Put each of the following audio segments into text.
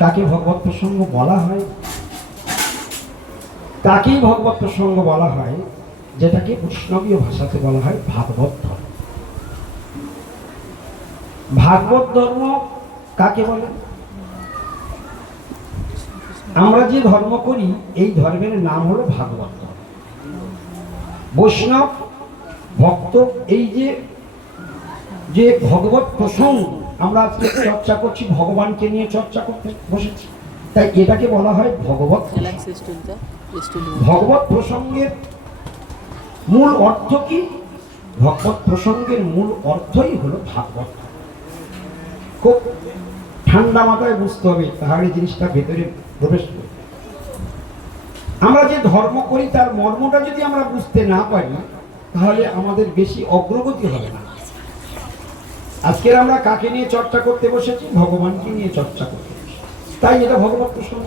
কাকে ভগবত প্রসঙ্গ বলা হয়? কাকেই ভগবত প্রসঙ্গ বলা হয়? যেটাকে বৈষ্ণবীয় ভাষাতে বলা হয় ভাগবত ধর্ম। ভাগবত ধর্ম কাকে বলে? আমরা যে ধর্ম করি এই ধর্মের নাম হলো ভাগবত ধর্ম। বৈষ্ণব ভক্ত, এই যে ভগবত প্রসঙ্গ আমরা আজকে চর্চা করছি, ভগবানকে নিয়ে চর্চা করতে বসেছি, তাই এটাকে বলা হয় ভগবত। ভগবত প্রসঙ্গের মূল অর্থ কি? ভগবত প্রসঙ্গের মূল অর্থই হলো ভাগবত। খুব ঠান্ডা মাথায় বুঝতে হবে, তাহলে জিনিসটা ভেতরে প্রবেশ করবে। আমরা যে ধর্ম করি তার মর্মটা যদি আমরা বুঝতে না পারি, তাহলে আমাদের বেশি অগ্রগতি হবে না। আজকের আমরা কাকে নিয়ে চর্চা করতে বসেছি? ভগবানকে নিয়ে চর্চা করতে বসেছি, তাই এটা ভগবত প্রসঙ্গ।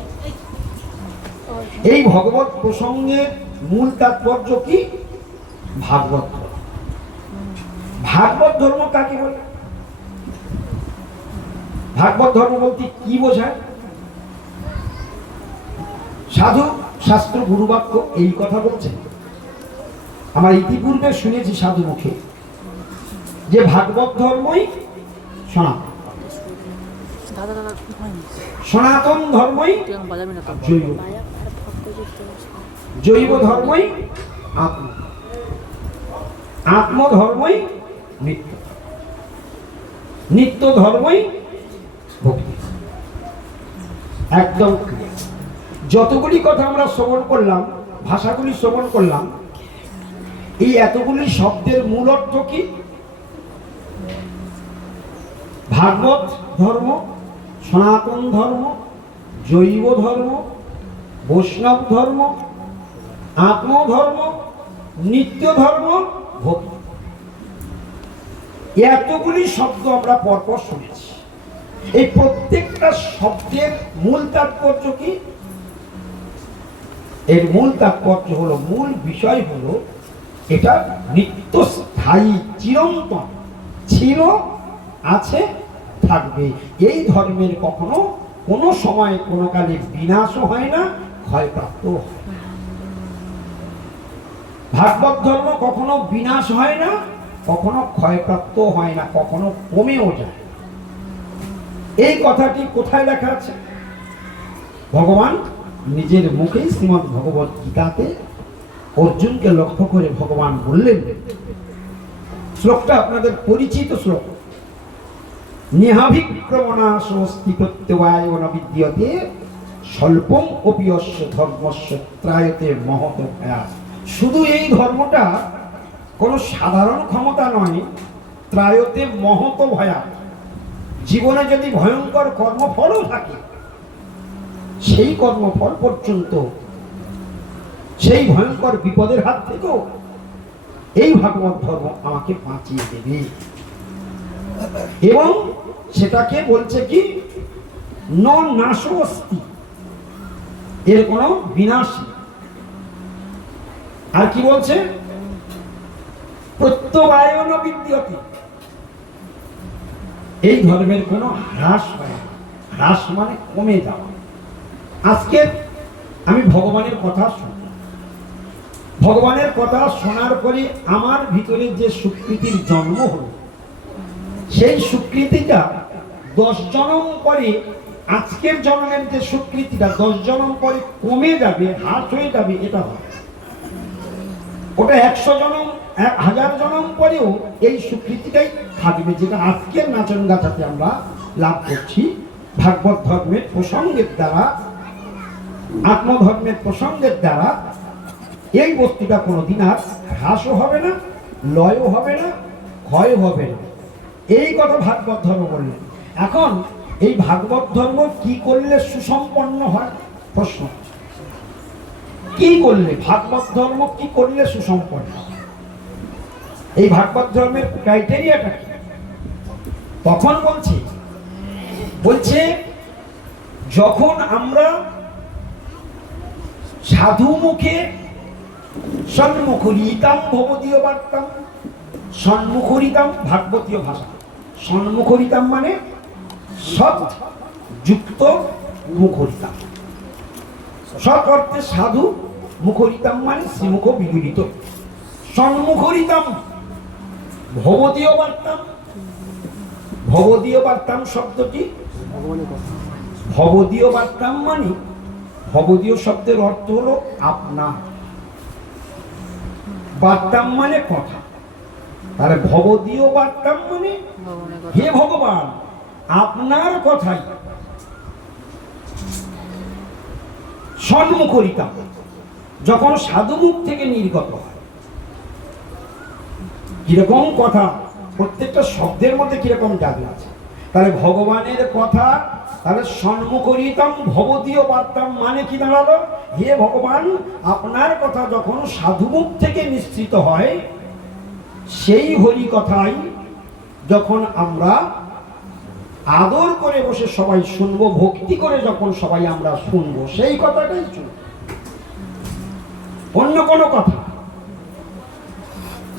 এই ভগবত প্রসঙ্গের মূল তাৎপর্য কি? ভাগবত ধর্ম। ভাগবত ধর্ম কাকে বলে? ভাগবত ধর্ম বলতে কি বোঝায়? সাধু শাস্ত্র গুরুবাক্য এই কথা বলছেন। আমার ইতিপূর্বে শুনেছি সাধু মুখে যে ভাগবত ধর্মই সনাতন, সনাতন ধর্মই জৈব, জৈব ধর্মই আত্ম, আত্ম ধর্মই নিত্য, নিত্য ধর্মই ভক্তি। একদম যতগুলি কথা আমরা শ্রবণ করলাম, ভাষাগুলি শ্রবণ করলাম, এই এতগুলি শব্দের মূল অর্থ কি? ভাগবত ধর্ম, সনাতন ধর্ম, জৈব ধর্ম, বৈষ্ণব ধর্ম, আত্মধর্ম, নিত্য ধর্ম, ভক্তি। এতগুলি শব্দ আমরা পরপর শুনেছি। এই প্রত্যেকটা শব্দের মূল তাৎপর্য কি? এর মূল তাৎপর্য হলো, মূল বিষয় হলো, এটা নিত্য স্থায়ী, চিরন্তন, ছিল, আছে, থাকবে। এই ধর্মের কখনো কোনো সময় কোনো কালে বিনাশও হয় না, ক্ষয়প্রাপ্ত হয় না। ভাগবত ধর্ম কখনো বিনাশ হয় না, কখনো ক্ষয়প্রাপ্ত হয় না, কখনো কমেও যায়। এই কথাটি কোথায় লেখা আছে? ভগবান নিজের মুখেই শ্রীমদ্ ভগবত গীতাতে অর্জুনকে লক্ষ্য করে ভগবান বললেন, শ্লোকটা আপনাদের পরিচিত শ্লোক, নেহাভিক্রমণাশোস্তি প্রত্যবায় ন বিদ্যতে স্বল্পং অপিয়স্য ধর্মস্য ত্রায়তে মহত ভয়া। শুধু এই ধর্মটা কোনো সাধারণ ক্ষমতা নয়, ত্রায়তে মহত ভয়া। জীবনে যদি ভয়ঙ্কর কর্মফলও থাকে, সেই কর্মফল পর্যন্ত, সেই ভয়ঙ্কর বিপদের হাত থেকেও এই ভাগবত ধর্ম আমাকে বাঁচিয়ে দেবে। এবং সেটাকে বলছে কি? ন নাশোস্তি, এর কোনো বিনাশ নেই। আর কি বলছে? প্রত্যবায় ন বিদ্যতে, এই ধর্মের কোনো হ্রাস হয় না। হ্রাস মানে কমে যাওয়া। আজকে আমি ভগবানের কথা শুনলাম, ভগবানের কথা শোনার পরে আমার ভিতরে যে স্বীকৃতির জন্ম হলো, সেই স্বীকৃতিটা 10 জন্ম পরে, আজকের জন্মের যে স্বীকৃতিটা 10 জন্ম পরে কমে যাবে, হ্রাস হয়ে যাবে, এটা হয়। ওটা 100 জন্ম, 1000 জন্ম পরেও এই স্বীকৃতিটাই থাকবে, যেটা আজকের নাচন গাছাতে আমরা লাভ করছি। ভাগবত ধর্মের প্রসঙ্গের দ্বারা, আত্মধর্মের প্রসঙ্গের দ্বারা এই বস্তুটা কোনোদিন আর হ্রাসও হবে না, লয়ও হবে না, ক্ষয় হবে না। এই কথা ভাগবত ধর্ম বললেন। এখন এই ভাগবত ধর্ম কি করলে সুসম্পন্ন হয়? প্রশ্ন, কি করলে, ভাগবত ধর্ম কি করলে সুসম্পন্ন? এই ভাগবত ধর্মের ক্রাইটেরিয়াটা কি? তখন বলছে যখন আমরা সাধু মুখে সন্মুখরিতাম ভবদীয় বার্তাম, সন্মুখরিতাম ভাগবতীয় ভাষা, সন্মুখরিতাম মানে সৎ যুক্ত মুখরিতাম। সৎ অর্থে সাধু, মুখরিতাম মানে শ্রীমুখ বিগলিত। সন্মুখরিতাম ভবদীয় বার্তাম। ভবদীয় বার্তাম শব্দটি, ভবদীয় বার্তাম মানে, ভবদীয় শব্দের অর্থ হলো আপনার, বার্তাম মানে কথা। তাহলে ভবদীয় বার্তাম মানে হে ভগবান আপনার কথাই সন্মুখরিতাম, যখন সাধুমুখ থেকে নির্গত হয়। কিরকম কথা, প্রত্যেকটা শব্দের মধ্যে কিরকম জাদু আছে। তাহলে ভগবানের কথা, তাহলে সন্মুখরিতাম ভবদীয় বার্তাম মানে কি দাঁড়ালো, হে ভগবান আপনার কথা যখন সাধুমুখ থেকে নিঃসৃত হয়, সেই হরি কথাই যখন আমরা আদর করে বসে সবাই শুনবো, ভক্তি করে যখন সবাই আমরা শুনবো, সেই কথাটাই শুনবো, অন্য কোনো কথা।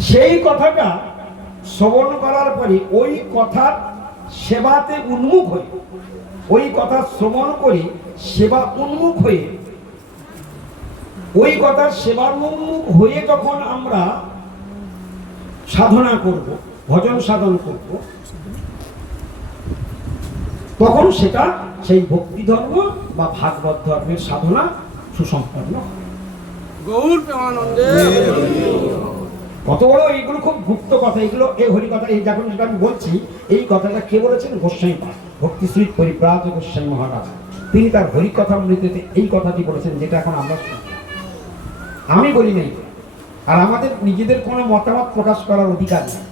সেই কথাটা শ্রবণ করার পরে ওই কথার সেবাতে উন্মুখ হয়ে, ওই কথা শ্রবণ করে সেবা উন্মুখ হয়ে, ওই কথার সেবার উন্মুখ হয়ে যখন আমরা সাধনা করব, ভজন সাধন করব, তখন সেটা সেই ভক্তি ধর্ম বা ভাগবত ধর্মের সাধনা সুসম্পন্ন। কত বড় এগুলো খুব গুপ্ত কথা, এগুলো এই হরি কথা। এই যখন যেটা আমি বলছি, এই কথাটা কে বলেছেন? গোস্বামী পাদ, ভক্তিশ্রী পরিব্রাজ গোস্বামী মহারাজ। তিনি তার হরি কথা মৃত্যুতে এই কথাটি বলেছেন, যেটা এখন আমরা শুনি। আমি বলি নাই, আর আমাদের নিজেদের কোনো মতামত প্রকাশ করার অধিকার নেই।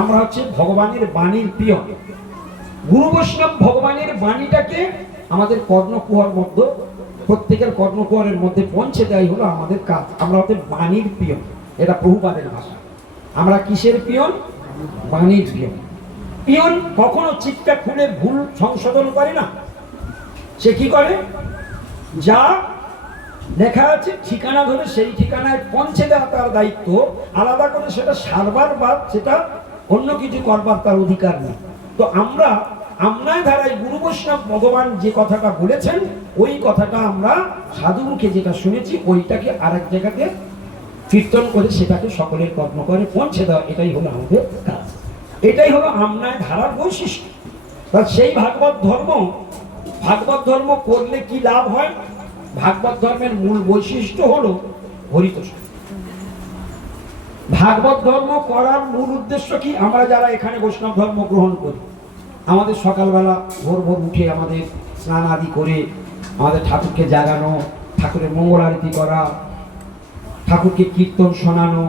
আমরা হচ্ছে ভগবানের বাণীর প্রিয়। গুরু বৈষ্ণব ভগবানের বাণীটাকে আমাদের কর্ণকুহর মধ্যে, প্রত্যেকের কর্ণকুহরের মধ্যে পৌঁছে দেওয়াই হলো আমাদের কাজ। আমরা হচ্ছে বাণীর প্রিয়, এটা প্রভুপাদের ভাষা। আমরা কিসের পিয়ন? বাণীর পিয়ন। পিয়ন কখনো চিৎকার খুলে ভুল সংশোধন করে না। সে কি করে? যা লেখা আছে ঠিকানা ধরে সেই ঠিকানায় পৌঁছে দেওয়া তার দায়িত্ব। আলাদা করে সেটা সারবার বা সেটা অন্য কিছু করবার তার অধিকার নেই। তো আমরা ধারায় গুরু বৈষ্ণব ভগবান যে কথাটা বলেছেন, ওই কথাটা আমরা সাধুমুখে যেটা শুনেছি, ওইটাকে আরেক জায়গাতে কীর্তন করে সেটাকে সকলের কর্ম করে পৌঁছে দেওয়া, এটাই হলো আমাদের কাজ। এটাই হলো আমনায় ধারার বৈশিষ্ট্য। তার সেই ভাগবত ধর্ম করলে কি লাভ হয়? ভাগবত ধর্মের মূল বৈশিষ্ট্য হলো হরিতোষ। ভাগবত ধর্ম করার মূল উদ্দেশ্য কি? আমরা যারা এখানে বৈষ্ণব ধর্ম গ্রহণ করি, আমাদের সকালবেলা ভোর ভোর উঠে আমাদের স্নান আদি করে আমাদের ঠাকুরকে জাগানো, ঠাকুরের মঙ্গল আরতি করা, ঠাকুরকে কীর্তন শোনানো,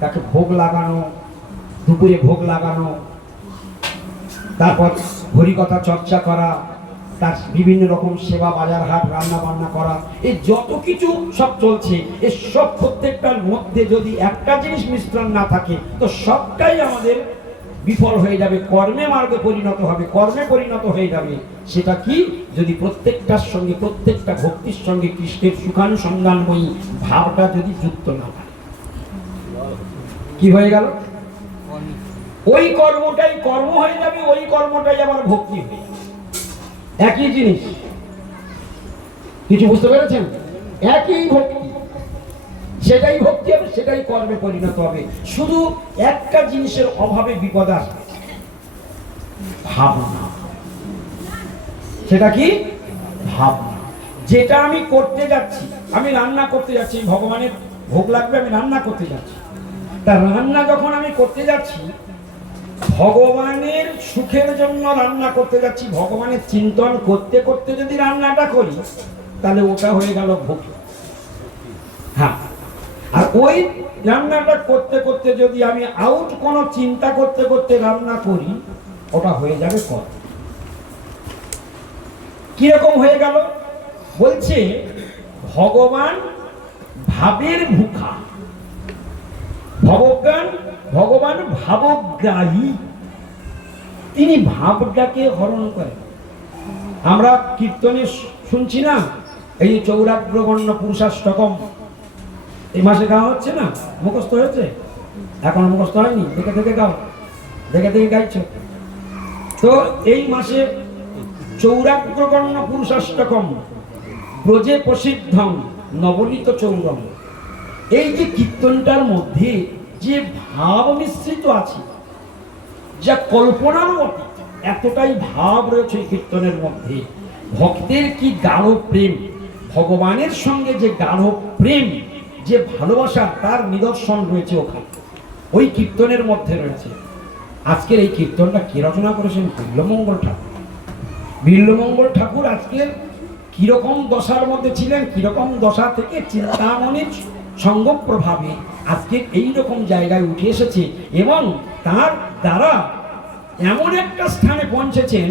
তাকে ভোগ লাগানো, দুপুরে ভোগ লাগানো, তারপর হরিকথা চর্চা করা, তার বিভিন্ন রকম সেবা, বাজার হাট, রান্না বান্না করা, এই যত কিছু সব চলছে, এর সব প্রত্যেকটার মধ্যে যদি একটা জিনিস মিশ্রণ না থাকে, তো সবটাই আমাদের বিফল হয়ে যাবে, কর্মে মার্গে পরিণত হবে, কর্মে পরিণত হয়ে যাবে। সেটা কি? যদি প্রত্যেকটার সঙ্গে, প্রত্যেকটা ভক্তির সঙ্গে কৃষ্ণের সুখানুসন্ধানময়ী ভাবটা যদি যুক্ত না থাকে, কি হয়ে গেল? ওই কর্মটাই কর্ম হয়ে যাবে, ওই কর্মটাই আবার ভক্তি হয়ে যাবে। একই জিনিস, কিছু বুঝতে পেরেছেন? একই ভক্তি, সেটাই ভক্তি হবে, সেটাই কর্মে পরিণত হবে। শুধু একটা জিনিসের অভাবে বিপদ আসে, ভাবনা। সেটা কি? ভাবনা। যেটা আমি করতে যাচ্ছি, আমি রান্না করতে যাচ্ছি, ভগবানের ভোগ লাগবে, আমি রান্না করতে যাচ্ছি। তা রান্না যখন আমি করতে যাচ্ছি, ভগবানের সুখের জন্য রান্না করতে যাচ্ছি, ভগবানের চিন্তন করতে করতে যদি রান্নাটা করি, তাহলে ওটা হয়ে গেল ভক্তি। হ্যাঁ, আর ওই রান্নাটা করতে করতে যদি আমি আউট কোনো চিন্তা করতে করতে রান্না করি, ওটা হয়ে যাবে কর্ম। কিরকম হয়ে গেল? বলছে ভগবান ভাবের ভুখা, ভগবান ভাবগ্রাহী, তিনি ভাবটাকে হরণ করেন। আমরা কীর্তনে শুনছি না, এই চৌরাগ্রগণ্য পুরুষাষ্টকম এই মাসে গাওয়া হচ্ছে না? মুখস্থ হয়েছে? এখনো মুখস্থ হয়নি? দেখে দেখে গাও, দেখে দেখে গাইছ। তো এই মাসে চৌরাগ্রগণ্য পুরুষাষ্টকম ব্রজে প্রসিদ্ধম নবনীত চৌরম। এই যে কীর্তনটার মধ্যে যে ভাব মিশ্রিত আছে, যা কল্পনার মতো, এতটাই ভাব রয়েছে এই কীর্তনের মধ্যে। ভক্তের কি গাঢ় প্রেম, ভগবানের সঙ্গে যে গাঢ় প্রেম, যে ভালোবাসা, তার নিদর্শন রয়েছে ওখানে, ওই কীর্তনের মধ্যে রয়েছে। আজকের এই কীর্তনটা কে রচনা করেছেন? বিল্বমঙ্গল ঠাকুর। বিল্বমঙ্গল ঠাকুর আজকের কিরকম দশার মধ্যে ছিলেন, কিরকম দশা থেকে চিন্তামণির সঙ্গ প্রভাবে আজকে এইরকম জায়গায় উঠে এসেছে, এবং তার দ্বারা এমন একটা স্থানে পৌঁছেছেন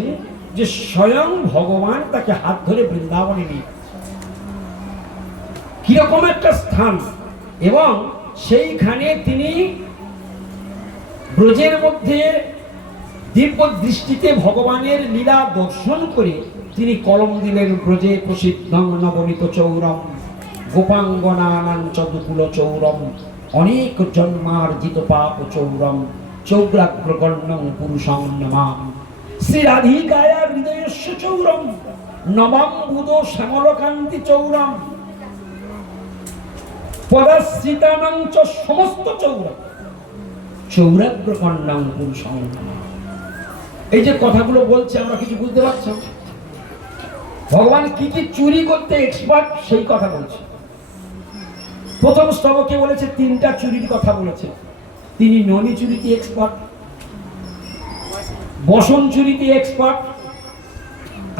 যে স্বয়ং ভগবান তাকে হাত ধরে বৃন্দাবনে নিয়ে, কিরকম একটা স্থান। এবং সেইখানে তিনি ব্রজের মধ্যে দিব্য দৃষ্টিতে ভগবানের লীলা দর্শন করে তিনি কলম দিলেন, ব্রজে প্রসিদ্ধ নবনীত চৌরম গোপাঙ্গনানাঞ্চ দুকুল চৌরম অনেক জন্মার্জিত পাপ চৌরম চৌরাগ্রগণ্যং পুরুষং নমামি শ্রী রাধিকায়া হৃদয়স্য চৌরম নবাম্বুদ শ্যামলকান্তি চৌরম পদাশ্রিতানাং চ সমস্ত চৌরম চৌরাগ্রগণ্যং পুরুষং নমামি। এই যে কথাগুলো বলছে, আমরা কিছু বুঝতে পারছি? ভগবান কি কি চুরি করতে এক্সপার্ট সেই কথা বলছে। প্রথম স্তবকে বলেছে তিনটা চুরির কথা বলেছে। তিনি ননি চুরিতে এক্সপার্ট, বসন চুরিতে এক্সপার্ট,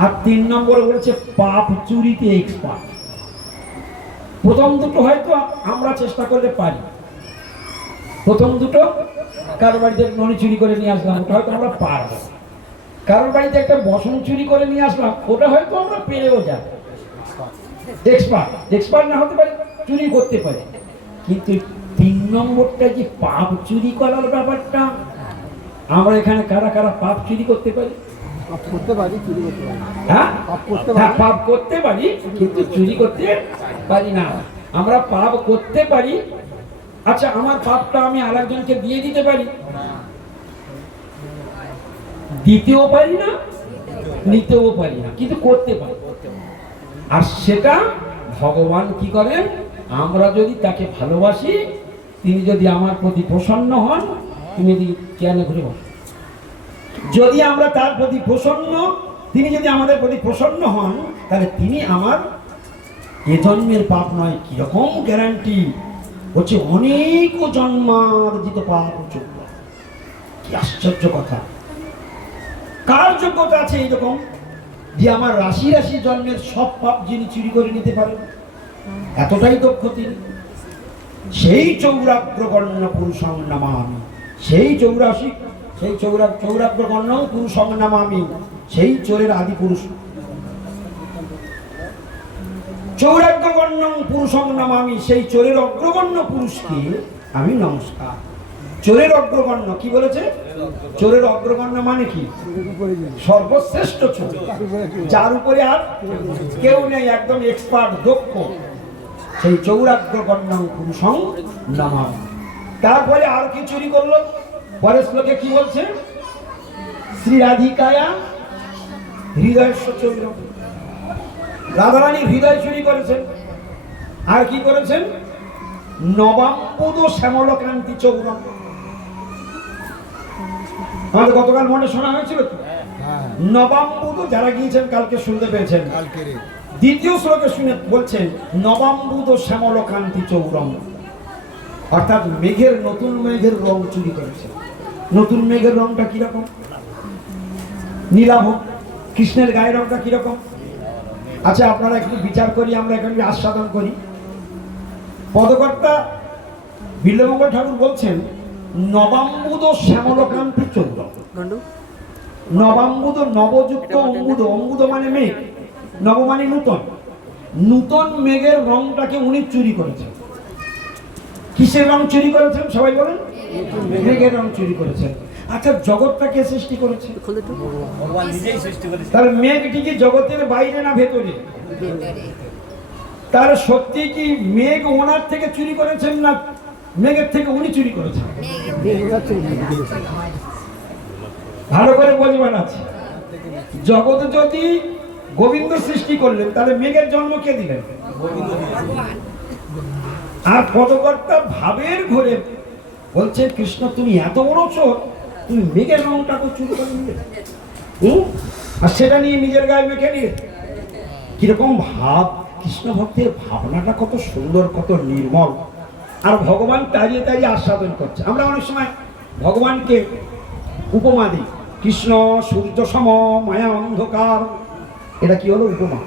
আর 3 নম্বরে বলেছে পাপ চুরিতে এক্সপার্ট। প্রথম দুটো হয়তো আমরা চেষ্টা করলে পারি, প্রথম দুটো কারোর বাড়িতে ননি চুরি করে নিয়ে আসলাম, ওটা হয়তো আমরা পারবো। কারোর বাড়িতে একটা বসন চুরি করে নিয়ে আসলাম, ওটা হয়তো আমরা পেরেও যাব, এক্সপার্ট। এক্সপার্ট না হতে পারে, চুরি করতে পারে। কিন্তু 3 নম্বরটা যে পাপ চুরি করার ব্যাপারটা, আমরা এখানে কারা কারা পাপ চুরি করতে পারি? পাপ করতে পারি, চুরি করতে পারি। হ্যাঁ, পাপ করতে পারি কিন্তু চুরি করতে পারি না। আমরা পাপ করতে পারি, আচ্ছা আমার পাপটা আমি আরেকজনকে দিয়ে দিতে পারি, দিতেও পারি না, নিতেও পারি না, কিন্তু করতে পারি। আর সেটা ভগবান কি করেন? আমরা যদি তাকে ভালোবাসি, তিনি যদি আমার প্রতি প্রসন্ন হন, তিনি যদি কেন ঘুরে বসেন, যদি আমরা তার প্রতি প্রসন্ন, তিনি যদি আমাদের প্রতি প্রসন্ন হন, তাহলে তিনি আমার এ জন্মের পাপ নয়, কিরকম গ্যারান্টি হচ্ছে অনেক জন্মার্জিত পাপ যোগ্য। কি আশ্চর্য কথা! কার যোগ্যতা আছে এইরকম যে আমার রাশি রাশি জন্মের সব পাপ যিনি চুরি করে নিতে পারেন? এতটাই দক্ষ তিনি। সেই চৌরাগ্রগণ্য পুরুষং নমামি, সেই 84, সেই চৌরাগ্রগণ্য পুরুষং নমামি, সেই চোরের আদি পুরুষ। চৌরাগ্রগণ্য পুরুষং নমামি, সেই চোরের অগ্রগণ্য পুরুষকে আমি নমস্কার। চোরের অগ্রগণ্য কি বলেছে? চোরের অগ্রগণ্য মানে কি? সর্বশ্রেষ্ঠ চোর, যার উপরে আর কেউ নেই, একদম এক্সপার্ট, দক্ষ, সেই চৌরাগ্রগণ্য পুরুষং নমামি। তারপরে আর কি চুরি করলো? পরের শ্লোকে কি বলছে? শ্রী রাধিকায়া হৃদয়স্য চৌরম, রাধারানীর হৃদয় চুরি করেছেন। আর কি করেছেন? নবাম্বুদ শ্যামলকান্তি চৌরম। আমাদের গতকাল মনে শোনা হয়েছিল তো, নবাম্বুদ, যারা গিয়েছেন কালকে শুনতে পেয়েছেন। দ্বিতীয় শ্লোকে শুনে বলছেন নবাম্বুদ শ্যামলকান্তি চৌরম, অর্থাৎ মেঘের, নতুন মেঘের রং চুরি করেছে। নতুন মেঘের রংটা কিরকম? নীলাভ। কৃষ্ণের গায়ের রংটা কিরকম? আচ্ছা আপনারা একটু বিচার করি, আমরা এখানে আস্বাদন করি। পদকর্তা বিল্বমঙ্গল ঠাকুর বলছেন নবাম্বুদ শ্যামলকান্তি চৌরম। নবাম্বুদ নবযুক্ত অম্বুদ, অম্বুদ মানে মেঘ, নব মানে নূতন। নূতন মেঘের রংটাকে উনি চুরি করেছেন। কিসের রং চুরি করেছেন সবাই বলেন? মেঘের রং চুরি করেছেন। আচ্ছা জগৎটাকে সৃষ্টি করেছে, তাহলে মেঘটি কি জগতের বাইরে না ভেতরে? তার সত্যি কি মেঘ ওনার থেকে চুরি করেছেন না মেঘের থেকে উনি চুরি করেছেন? ভালো করে বোঝবার আছে। জগৎ যদি গোবিন্দ সৃষ্টি করলেন, তাহলে মেঘের জন্ম কে দিলেন? আর পদকর্তা ভাবের ঘরে বলছে, কৃষ্ণ তুমি এত বড় চোর, তুমি মেঘের রংটাকে চুরি করে নিলে, আর সেটা নিয়ে নিজের গায়ে মেখে নিয়ে। কিরকম ভাব! কৃষ্ণ ভক্তের ভাবনাটা কত সুন্দর, কত নির্মল। আর ভগবান তাড়িয়ে তাড়িয়ে আস্বাদন করছে। আমরা অনেক সময় ভগবানকে উপমা দিই, কৃষ্ণ সূর্য সম মায়া অন্ধকার। এটা কি হলো উপমা?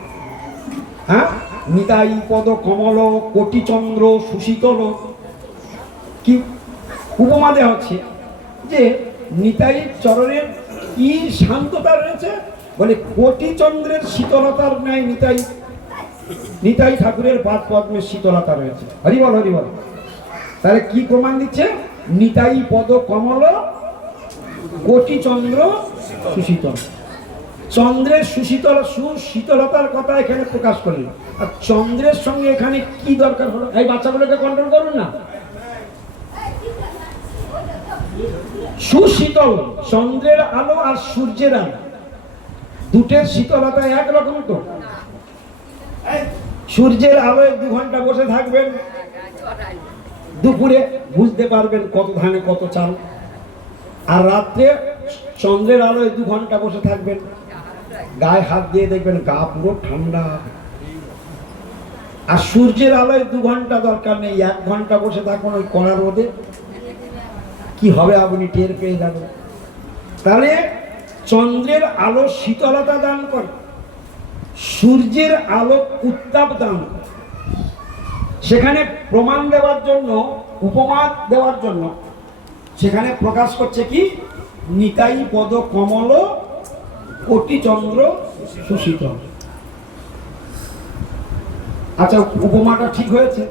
হ্যাঁ, নিতাই পদ কমল কোটি চন্দ্র সুশীতল। কি উপমা দেওয়া হচ্ছে? যে নিতাই চরণের কি শান্ততা রয়েছে, বলে কোটি চন্দ্রের শীতলতার ন্যায় নিতাই নিতাই ঠাকুরের পাদ পদ্মের শীতলতা রয়েছে। হরিবল হরিবল। তাহলে কি প্রমাণ দিচ্ছে? নিতাই পদ কমল কোটি চন্দ্র সুশীতল। চন্দ্রের সুশীতলতার কথা এখানে প্রকাশ করলেন। আর চন্দ্রের সঙ্গে এখানে কি দরকার হলো? এই বাচ্চাগুলোকে কন্ট্রোল করুন না। সুশীতল, চন্দ্রের আলো আর সূর্যের আলো দুটের শীতলতা একরকম তো? সূর্যের আলোয় 2 ঘন্টা বসে থাকবেন, দুপুরে বুঝতে পারবেন কত ধানে কত চাল। আর রাত্রে চন্দ্রের আলোয় 2 ঘন্টা বসে থাকবেন, গায়ে হাত দিয়ে দেখবেন গা পুরো ঠান্ডা। আর সূর্যের আলোয় 2 ঘন্টা দরকার নেই, 1 ঘন্টা বসে থাকুন ওই কড়া রোদে, কি হবে আপনি টের পেয়ে যাবেন। তাহলে চন্দ্রের আলো শীতলতা দান করে, সূর্যের আলো উত্তাপ দান করে। সেখানে প্রমাণ দেওয়ার জন্য, উপমা দেওয়ার জন্য সেখানে প্রকাশ করছে কি? নিতাই পদ কমল কোটি চন্দ্র সুশীতল। আচ্ছা, উপমাটা ঠিক হয়েছে?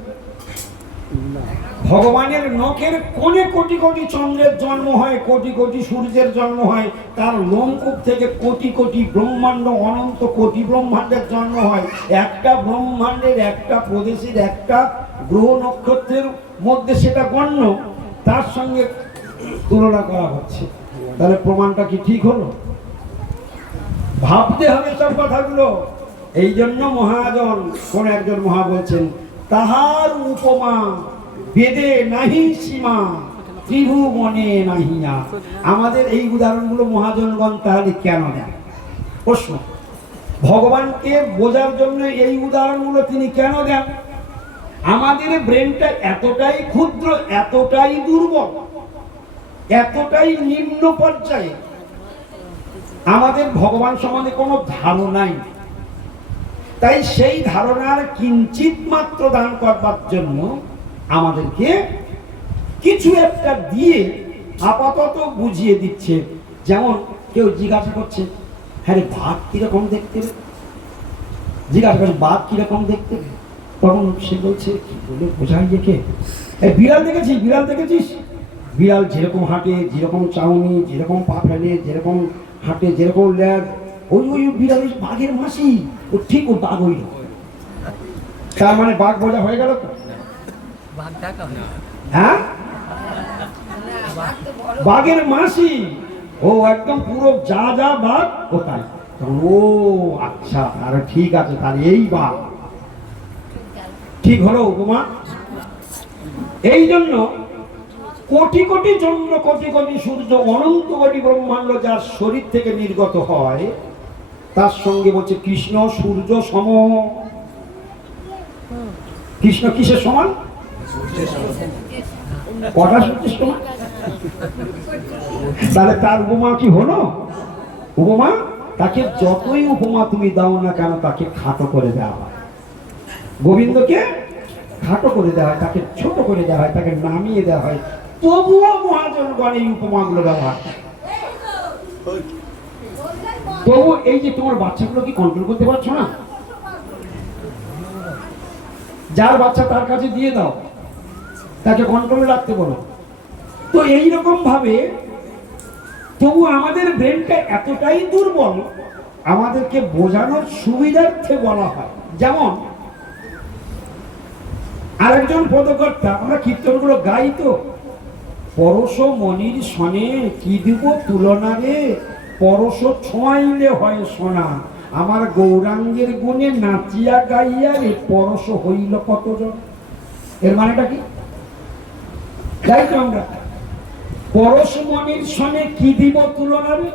ভগবানের নখের কোণে কোটি কোটি চন্দ্রের জন্ম হয়, কোটি কোটি সূর্যের জন্ম হয়। তার লোমকূপ থেকে কোটি কোটি ব্রহ্মাণ্ড, অনন্ত কোটি ব্রহ্মাণ্ডের জন্ম হয়। একটা ব্রহ্মাণ্ডের, একটা প্রদেশের, একটা গ্রহ নক্ষত্রের মধ্যে সেটা গণ্য, তার সঙ্গে তুলনা করা হচ্ছে। তাহলে প্রমাণটা কি ঠিক হলো? ভাবতে হবে সব কথাগুলো। এই জন্য মহাজন, কোন একজন মহা বলছেন, তাহার উপমা বেদে নাহি সীমা ত্রিভুবনে নাহিয়া। আমাদের এই উদাহরণগুলো মহাজনগণ তাহলে কেন দেন? প্রশ্ন। ভগবানকে বোঝার জন্য এই উদাহরণগুলো তিনি কেন দেন? আমাদের ব্রেনটা এতটাই ক্ষুদ্র, এতটাই দুর্বল, এতটাই নিম্ন পর্যায়ে, আমাদের ভগবান সম্বন্ধে কোনো ধারণাই। তাই সেই ধারণার কিঞ্চিত মাত্র দান করবার জন্য আমাদেরকে কিছু একটা দিয়ে আপাতত বুঝিয়ে দিচ্ছে। যেমন কেউ জিজ্ঞাসা করছে, হ্যাঁ রে বাঘ কিরকম দেখতে? জিজ্ঞাসা করছে বাঘ কিরকম দেখতে? তখন সে বলছে, কি বলে বোঝাই একে? বিড়াল দেখেছিস? বিড়াল দেখেছিস? বিড়াল যেরকম হাঁটে, যেরকম চাউনি, যেরকম পা ফেলে, যেরকম হাঁটে, যেরকম ল্যাগ, ওই ওই বিড়াল বাঘের মাসি, ও ঠিক ও বাঘ ওই। তার মানে বাঘ বোঝা হয়ে গেল তো? হ্যাঁ, বাঘের মাসি ও একদম পুরো যা যা বাঘ ও তাই। ও আচ্ছা, আরে ঠিক আছে, তাহলে এই বাঘ ঠিক হলো উপমা। এই জন্য কোটি কোটি চন্দ্র, কোটি কোটি সূর্য, অনন্ত কোটি ব্রহ্মাণ্ড যার শরীর থেকে নির্গত হয়, তার সঙ্গে বলছে কৃষ্ণ সূর্য সম। কৃষ্ণ কিসের সমান? কটা সূর্যের সমান? তাহলে তার উপমা কি হলো? উপমা, তাকে যতই উপমা তুমি দাও না কেন, তাকে খাটো করে দেওয়া হয়। গোবিন্দকে খাটো করে দেওয়া হয়, তাকে ছোট করে দেওয়া হয়, তাকে নামিয়ে দেওয়া হয়। তবুও মহাজনগণ এই উপমাগুলো ব্যবহার করে। তবু এই যে তোমার বাচ্চাগুলো কি কন্ট্রোল করতে পারছো না? যার বাচ্চা তার কাছে দিয়ে দাও, তাকে কন্ট্রোলে রাখতে বলো। তো এইরকম ভাবে তবু আমাদের ব্রেনটা এতটাই দুর্বল, আমাদেরকে বোঝানোর সুবিধার্থে বলা হয়। যেমন আরেকজন পদকর্তা, আমরা কীর্তনগুলো গাই তো, পরশ মনির সনে কি দিব তুলনা রে, পরশ ছোঁয়াইলে হয় সোনা, আমার গৌরাঙ্গের গুণে নাচিয়া গাইয়া রে পরশ হইল কতজন। এর মানেটা কি? তাই তো আমরা পরশমণির সনে কি দিব তুলনা রে?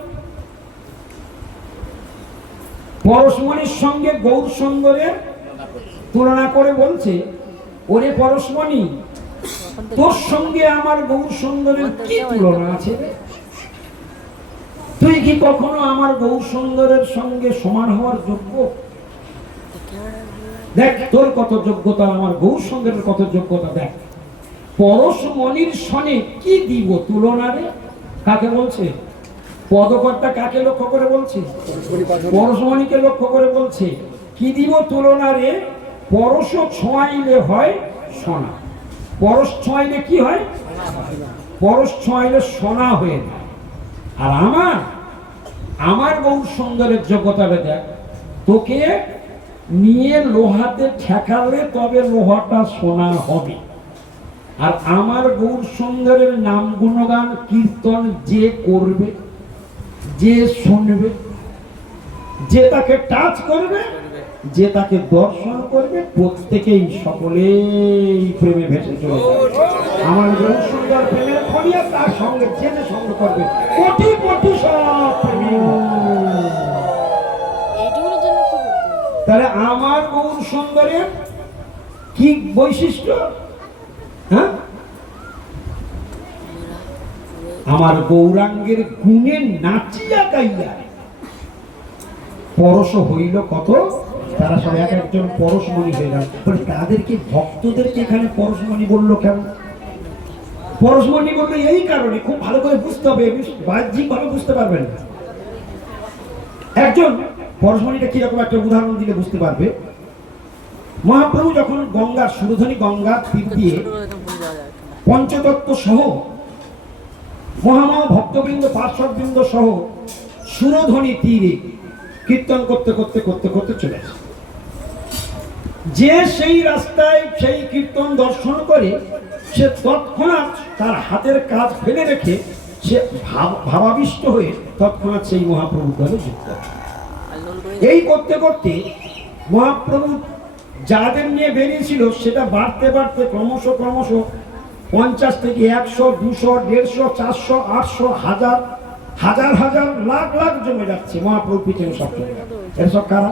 পরশমণির সঙ্গে গৌর সুন্দরের তুলনা করে বলছে, ওরে পরশমণি, তোর সঙ্গে আমার গৌর সুন্দরের কি তুলনা আছে? তুই কি কখনো আমার গৌর সুন্দরের সঙ্গে সমান হওয়ার যোগ্য? দেখ তোর কত যোগ্যতা, আমার গৌর সুন্দরের কত যোগ্যতা। দেখ পরশমণির সনে কি দিব তুলনা রে? কাকে বলছে? পদকর্তা কাকে লক্ষ্য করে বলছে? পরশমণিকে লক্ষ্য করে বলছে, কি দিব তুলনা রে? পরশ ছোঁয়াইলে হয় সোনা। পরশ ছোঁয়াইলে কি হয়? পরশ ছোঁয়াইলে সোনা হয়ে যায়। আর আমার গৌর সুন্দরের যোগ্যতাটা দেখ, তোকে নিয়ে লোহাতে ঠেকালে তবে লোহাটা সোনা হবে। আর আমার গৌর সুন্দরের নাম গুণগান কীর্তন যে করবে, যে শুনবে, যে তাকে টাচ করবে, যে তাকে দর্শন করবে, প্রত্যেকেই সকলেই প্রেমে ভেসে চলে যাবে। আমার গৌর সুন্দর প্রেমের খড়িয়া, তার সঙ্গে যে যে সঙ্গ করবে কোটি কোটি সব প্রেমী। তাহলে আমার গৌর সুন্দরের কি বৈশিষ্ট্য? হ্যাঁ, আমার গৌরাঙ্গের গুণে নাচিয়া গাইয়া পরশ হইল কত। তারা সব এক একজন পরশমণি হয়ে গেল। তাদেরকে ভক্তদেরকে এখানে পরশমণি বললো কেন? পরশমণি বললো এই কারণে, খুব ভালো করে বুঝতে হবে, বাহ্যিক ভাবে বুঝতে পারবেন না। একজন পরশমণিটা কিরকম একটা উদাহরণ দিলে বুঝতে পারবে। মহাপ্রভু যখন গঙ্গার সুরধনী গঙ্গার তীর দিয়ে পঞ্চতত্ত্ব সহ মহামহা ভক্তবৃন্দ পার্শ্ববৃন্দ সহ সুরধনী তীরে কীর্তন করতে করতে করতে করতে চলে আসে, যে সেই রাস্তায় সেই কীর্তন দর্শন করে সে তৎক্ষণাৎ তার হাতের কাজ ফেলে রেখে সে ভাবাবিষ্ট হয়ে তৎক্ষণাৎ সেই মহাপ্রভুর দলে যুক্ত। এই করতে করতে মহাপ্রভু যাদের নিয়ে বেরিয়েছিল সেটা বাড়তে বাড়তে ক্রমশ 50 থেকে 100, 200, 150, 400, 800, 1000, হাজার হাজার লাখ লাখ জমে যাচ্ছে মহাপ্রভু পিছনে। সব এরা সব কারা?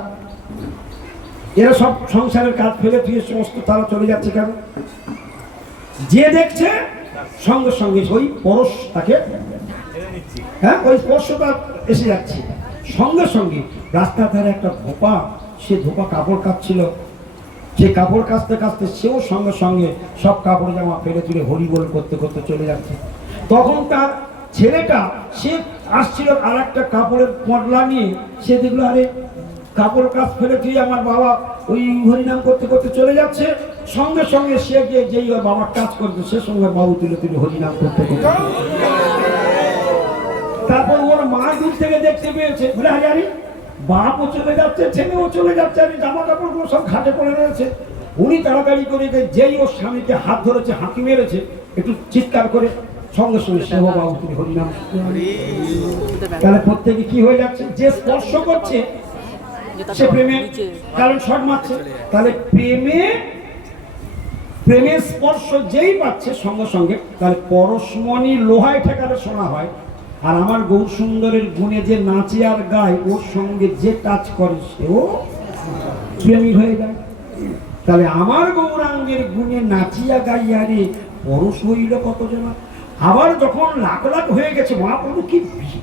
এরা সব সংসারের কাজ ফেলে দিয়ে সমস্ত তারা চলে যাচ্ছে কেন? যে দেখছে সঙ্গে সঙ্গে ওই পরশ তাকে, হ্যাঁ, ওই স্পর্শটা এসে যাচ্ছে সঙ্গে সঙ্গে। রাস্তার ধারে একটা ধোপা, সে ধোপা কাপড় কাচ্ছিল, সে কাপড় কাচতে কাচতে সেও সঙ্গে সঙ্গে সব কাপড় জামা ফেলে তুলে হরিবোল করতে করতে চলে যাচ্ছে। তখন তার ছেলেটা সে আসছিল আর একটা কাপড়ের পটলা নিয়ে, সে দেখলো আরে কাপড় কাচ ফেলে তুই আমার বাবা ওই হরিনাম করতে করতে চলে যাচ্ছে। সঙ্গে সঙ্গে সে যেই ওর বাবার কাজ করছে সে সঙ্গে বাবু তুলে তুলে হরিনাম করতে করতে। তারপর ওর মা দূর থেকে দেখতে পেয়েছে, বলে আরে বাপও চলে যাচ্ছে, ছেলেও চলে যাচ্ছে, আমি জামা কাপড়গুলো সব ঘাটে পড়ে রয়েছে। উনি তাড়াতাড়ি করে যেই ওর স্বামীকে হাত ধরেছে, হাঁকি মেরেছে, একটু চিৎকার করে সঙ্গে সঙ্গে সে বাবু তুমি হরিনাম। তাহলে প্রত্যেকে কি হয়ে যাচ্ছে? যে স্পর্শ করছে সে প্রেমে, কারণ শট মারছে। তাহলে প্রেমের স্পর্শ যেই পাচ্ছে সঙ্গে সঙ্গে, তাহলে পরশমণি লোহায় ঠেকালে শোনা হয়। আর আমার গৌর সুন্দরের গুণে যে নাচে আর গায়, ওর সঙ্গে যে টাচ করে সেও প্রেমী হয়ে যায়। তাহলে আমার গৌরাঙ্গের গুণে নাচিয়া গাইয়া রে পরশ হইল কত জন। আবার যখন লাখ লাখ হয়ে গেছে, মহাপ্রভু কি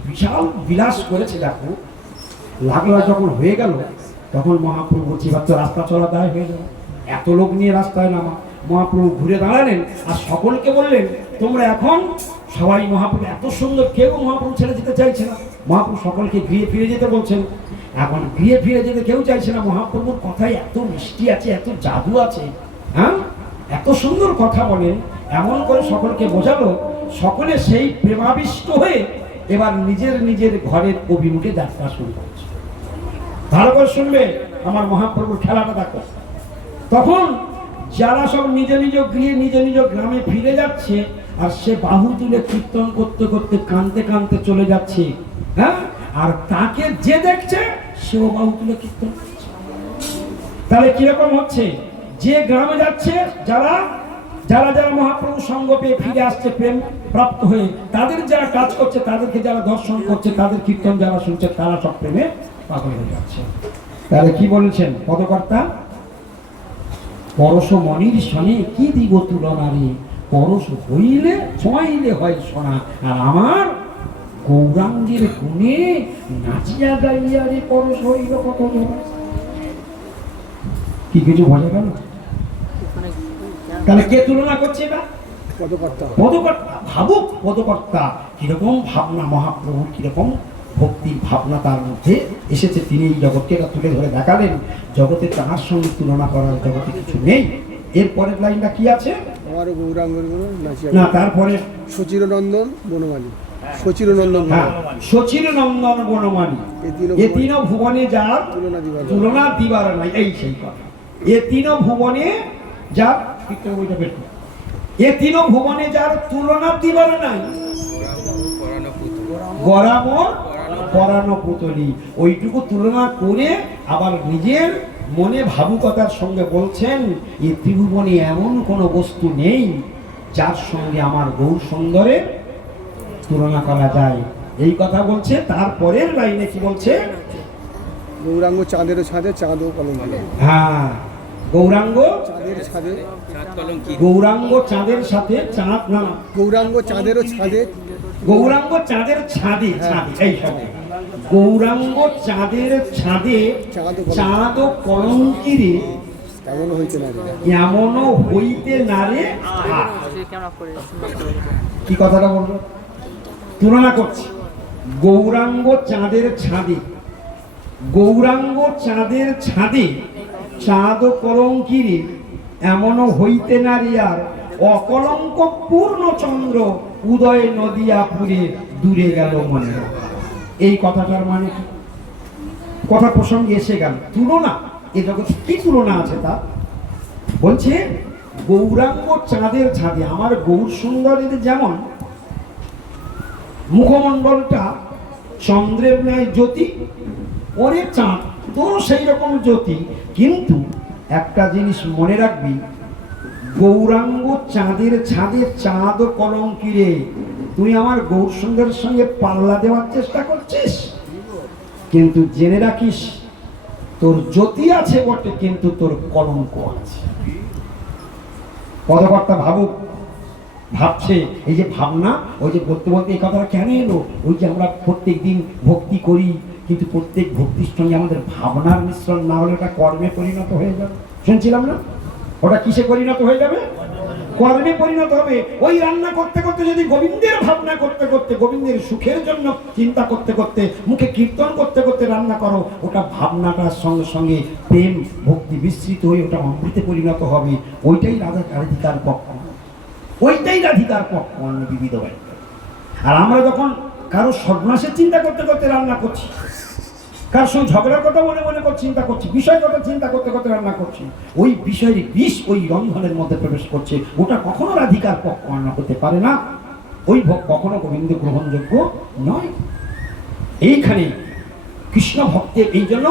বিশাল বিলাস করেছে দেখো। লাখ লাখ যখন হয়ে গেল তখন মহাপ্রভু জীবাত্ম রাস্তা চলা দায় হয়ে গেল। এত লোক নিয়ে রাস্তায় নামা, মহাপ্রভু ঘুরে দাঁড়ালেন আর সকলকে বললেন তোমরা এখন সবাই, মহাপ্রভু এত সুন্দর, কেউ মহাপ্রভু ছেড়ে যেতে চাইছে না। মহাপ্রভু সকলকে গৃহে ফিরে যেতে বলছেন। এখন গৃহে ফিরে যেতে কেউ চাইছে না। মহাপ্রভুর কথায় এত মিষ্টি আছে, এত জাদু আছে, হ্যাঁ, এত সুন্দর কথা বলেন, এমন করে সকলকে বোঝালো। সকলে সেই প্রেমাবিষ্ট হয়ে এবার নিজের নিজের ঘরের অভিমুখে যাত্রা শুরু করছে। ভালো করে শুনবে, আমার মহাপ্রভুর খেলাটা দেখো। তখন যারা সব নিজ নিজ গৃহে নিজ নিজ গ্রামে ফিরে যাচ্ছে, আর সে বাহু তুলে কীর্তন করতে করতে কাঁদতে কাঁদতে চলে যাচ্ছে, হ্যাঁ, আর তাকে যে দেখছে সেও বাহু তুলে কীর্তন করছে। তাহলে কিরকম হচ্ছে, যে গ্রামে যাচ্ছে, যারা যারা যারা মহাপ্রভু সঙ্গ পেয়ে ফিরে আসছে প্রেম প্রাপ্ত হয়ে, তাদের যারা কাজ করছে, তাদেরকে যারা দর্শন করছে, তাদের কীর্তন যারা শুনছে, তারা সব প্রেমে পাগল হয়ে যাচ্ছে। তাহলে কি বলছেন পদকর্তা, পরশ মনির সনে কি দিব তুলনা রে, পরশ হইলে ছোঁয়াইলে হয় সোনা, আর আমার গৌরাঙ্গের গুণে নাচিয়া গাইয়া রে পরশ হইল কত। কি কিছু বোঝা গেল? তাহলে কে তুলনা করছে না? পদকর্তা। পদকর্তা, ভাবুক পদকর্তা কিরকম ভাবনা, মহাপ্রভুর কিরকম ভক্তির ভাবনা তার মধ্যে এসেছে, তিনি এই জগৎকে তুলে ধরে দেখালেন। জগতে তাহার সঙ্গে তুলনা করার জগতে কিছু নেই। এরপরের লাইনটা কি আছে? না, তারপরে সচিরনন্দন বনমালী, সচিরনন্দন, হ্যাঁ, সচিরনন্দন বনমালী, এ তিন ভুবনে যার তুলনা দিবার নাই। এই সেই কথা, এ তিন ভুবনে যার, এ তিন ভুবনে যার তুলনা দিবার নাই, গরামর পরানো পুতলি। ওইটুকু তুলনা করে আবার নিজের মনে ভাবুকতার সঙ্গে বলছেন, এই ত্রিভুবনে এমন কোনো বস্তু নেই যার সঙ্গে আমার গৌর সুন্দরের তুলনা করা যায়। এই কথা বলছে। তারপরের লাইনে কি বলছে? গৌরাঙ্গ চাঁদের ছাদে চাঁদ ও কলঙ্কি। হ্যাঁ, গৌরাঙ্গ চাঁদের ছাদে, গৌরাঙ্গ চাঁদের সাথে চাঁদ, না গৌরাঙ্গ চাঁদেরও ছাদে, গৌরাঙ্গ চাঁদের ছাদে, ছাদে এই সাথে গৌরাঙ্গ চাঁদের ছাদে চাঁদ ও কলঙ্কিরে এমনও হইতে না রে, এমনও হইতে না রে। কি কথাটা বলবো? তুলনা করছি। গৌরাঙ্গ চাঁদের ছাদে, গৌরাঙ্গ চাঁদের ছাদে চাঁদ ও কলঙ্কিরে এমনও হইতে না রে, আর অকলঙ্ক পূর্ণচন্দ্র উদয় নদিয়াপুরে দূরে গেল মনে। এই কথাটার মানে কি? কথা প্রসঙ্গে এসে গেল তুলনা। এ জগতে কি তুলনা আছে তা বলছে। গৌরাঙ্গ চাঁদের ছাদে, আমার গৌর সুন্দরীর যেমন মুখমণ্ডলটা চন্দ্রের ন্যায় জ্যোতি, ওরে চাঁদ তোর সেই রকম জ্যোতি। কিন্তু একটা জিনিস মনে রাখবি, গৌরাঙ্গ চাঁদের ছাদে চাঁদ ও কলঙ্কিরে, তুই আমার গৌর সুন্দরের সঙ্গে পাল্লা দেওয়ার চেষ্টা করছিস। কিন্তু জেনে রাখিস, তোর জ্যোতি আছে বটে, কিন্তু তোর কলঙ্ক আছে। পদকর্তা ভাবুক, ভাবছে। এই যে ভাবনা, ওই যে বলতে বলতে এই কথাটা কেন এলো? ওই যে আমরা প্রত্যেক দিন ভক্তি করি, কিন্তু প্রত্যেক ভক্তির সঙ্গে আমাদের ভাবনার মিশ্রণ না হলে ওটা কর্মে পরিণত হয়ে যাবে। শুনছিলাম না? ওটা কিসে পরিণত হয়ে যাবে? কর্মে পরিণত হবে। ওই রান্না করতে করতে যদি গোবিন্দের ভাবনা করতে করতে, গোবিন্দের সুখের জন্য চিন্তা করতে করতে, মুখে কীর্তন করতে করতে রান্না করো, ওটা ভাবনাটার সঙ্গে সঙ্গে প্রেম ভক্তি বিস্তৃত হয়ে ওটা অমৃতে পরিণত হবে। ওইটাই রাধিকার পক্ষ, ওইটাই রাধিকার পক্ষ, অন্য বিবিধ হয়। আর আমরা যখন কারো সর্বনাশের চিন্তা করতে করতে রান্না করছি, কার সঙ্গে ঝগড়ার কথা মনে মনে করে চিন্তা করছি, বিষয় কথা চিন্তা করতে করতে রান্না করছি, ওই বিষয়ের বিষ ওই রন্ধনের মধ্যে প্রবেশ করছে। ওটা কখনো রাধিকার পক্ষ রান্না করতে পারে না। ওই ভোগ কখনো গোবিন্দ গ্রহণযোগ্য নয়। এইখানে কৃষ্ণ ভক্তের, এই জন্য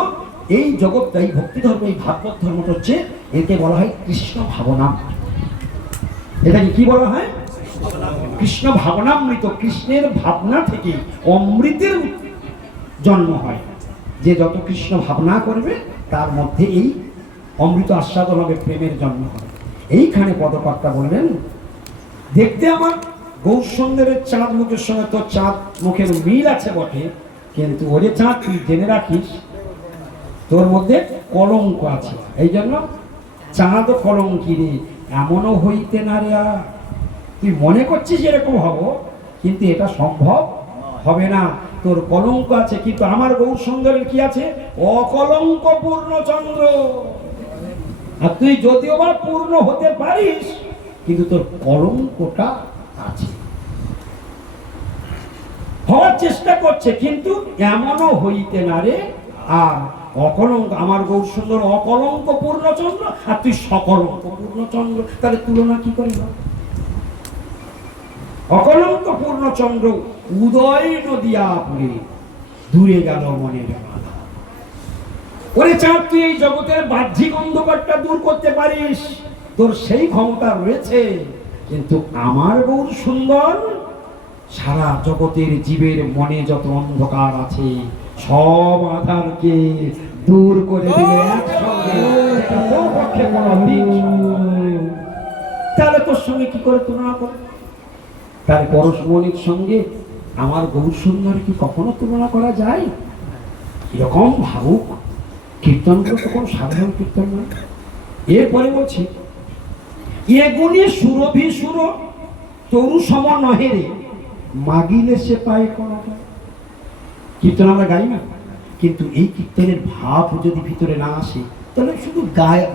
এই জগৎ, এই ভক্তি ধর্ম, এই ভাগবত ধর্মটা হচ্ছে, একে বলা হয় কৃষ্ণ ভাবনা। এটাকে কি বলা হয়? কৃষ্ণ ভাবনামৃত। কৃষ্ণের ভাবনা থেকে অমৃতের জন্ম হয়। যে যত কৃষ্ণ ভাবনা করবে তার মধ্যে এই অমৃত আস্বাদন হবে, প্রেমের জন্ম হবে। এইখানে পদকর্তা বললেন, দেখতে আমার গৌর সুন্দরের চাঁদ মুখের সঙ্গে তোর চাঁদ মুখের মিল আছে বটে, কিন্তু ওরে চাঁদ তুই জেনে রাখিস তোর মধ্যে কলঙ্ক আছে। এই জন্য চাঁদ কলঙ্কিরে এমনও হইতে না রে। তুই মনে করছিস এরকম হব, কিন্তু এটা সম্ভব হবে না। তোর কলঙ্ক আছে, কিন্তু আমার গৌর সুন্দরের কি আছে? অকলঙ্ক পূর্ণচন্দ্র। আর তুই যদিও বা পূর্ণ হতে পারিস, কিন্তু তোর কলঙ্কটা আছে। হওয়ার চেষ্টা করছে, কিন্তু এমনও হইতে না রে। আর অকলঙ্ক, আমার গৌর সুন্দর অকলঙ্ক পূর্ণচন্দ্র, আর তুই সকলঙ্ক পূর্ণচন্দ্র। তাহলে তুলনা কি করিব? অকলঙ্ক পূর্ণচন্দ্র উদয় নদিয়াপুরে, দূরে গেল মনের বাধা। ওরে চাঁদ, তুই এই জগতের বাহ্যিক অন্ধকারটা দূর করতে পারিস, তোর সেই ক্ষমতা রয়েছে, কিন্তু আমার গৌর সুন্দর সারা জগতের জীবের মনে যত অন্ধকার আছে সব আধারকে দূর করে দিলে একসঙ্গে, যেটা তোর পক্ষে কোনোদিন সম্ভব নয়। তাহলে তোর সঙ্গে কি করে তুলনা করব? তার পরশমণির সঙ্গে আমার গৌর সুন্দর কি কখনো তুলনা করা যায়? এরকম ভাবুক কীর্তনগুলো তো কোনো সাধারণ কীর্তন নয়। এরপরে বলছি, এ গুণে সুরভি সুর তরু সম নহে রে, মাগিলে সে পায় কোন। কীর্তন আমরা গাই না, কিন্তু এই কীর্তনের ভাব যদি ভিতরে না আসে তাহলে শুধু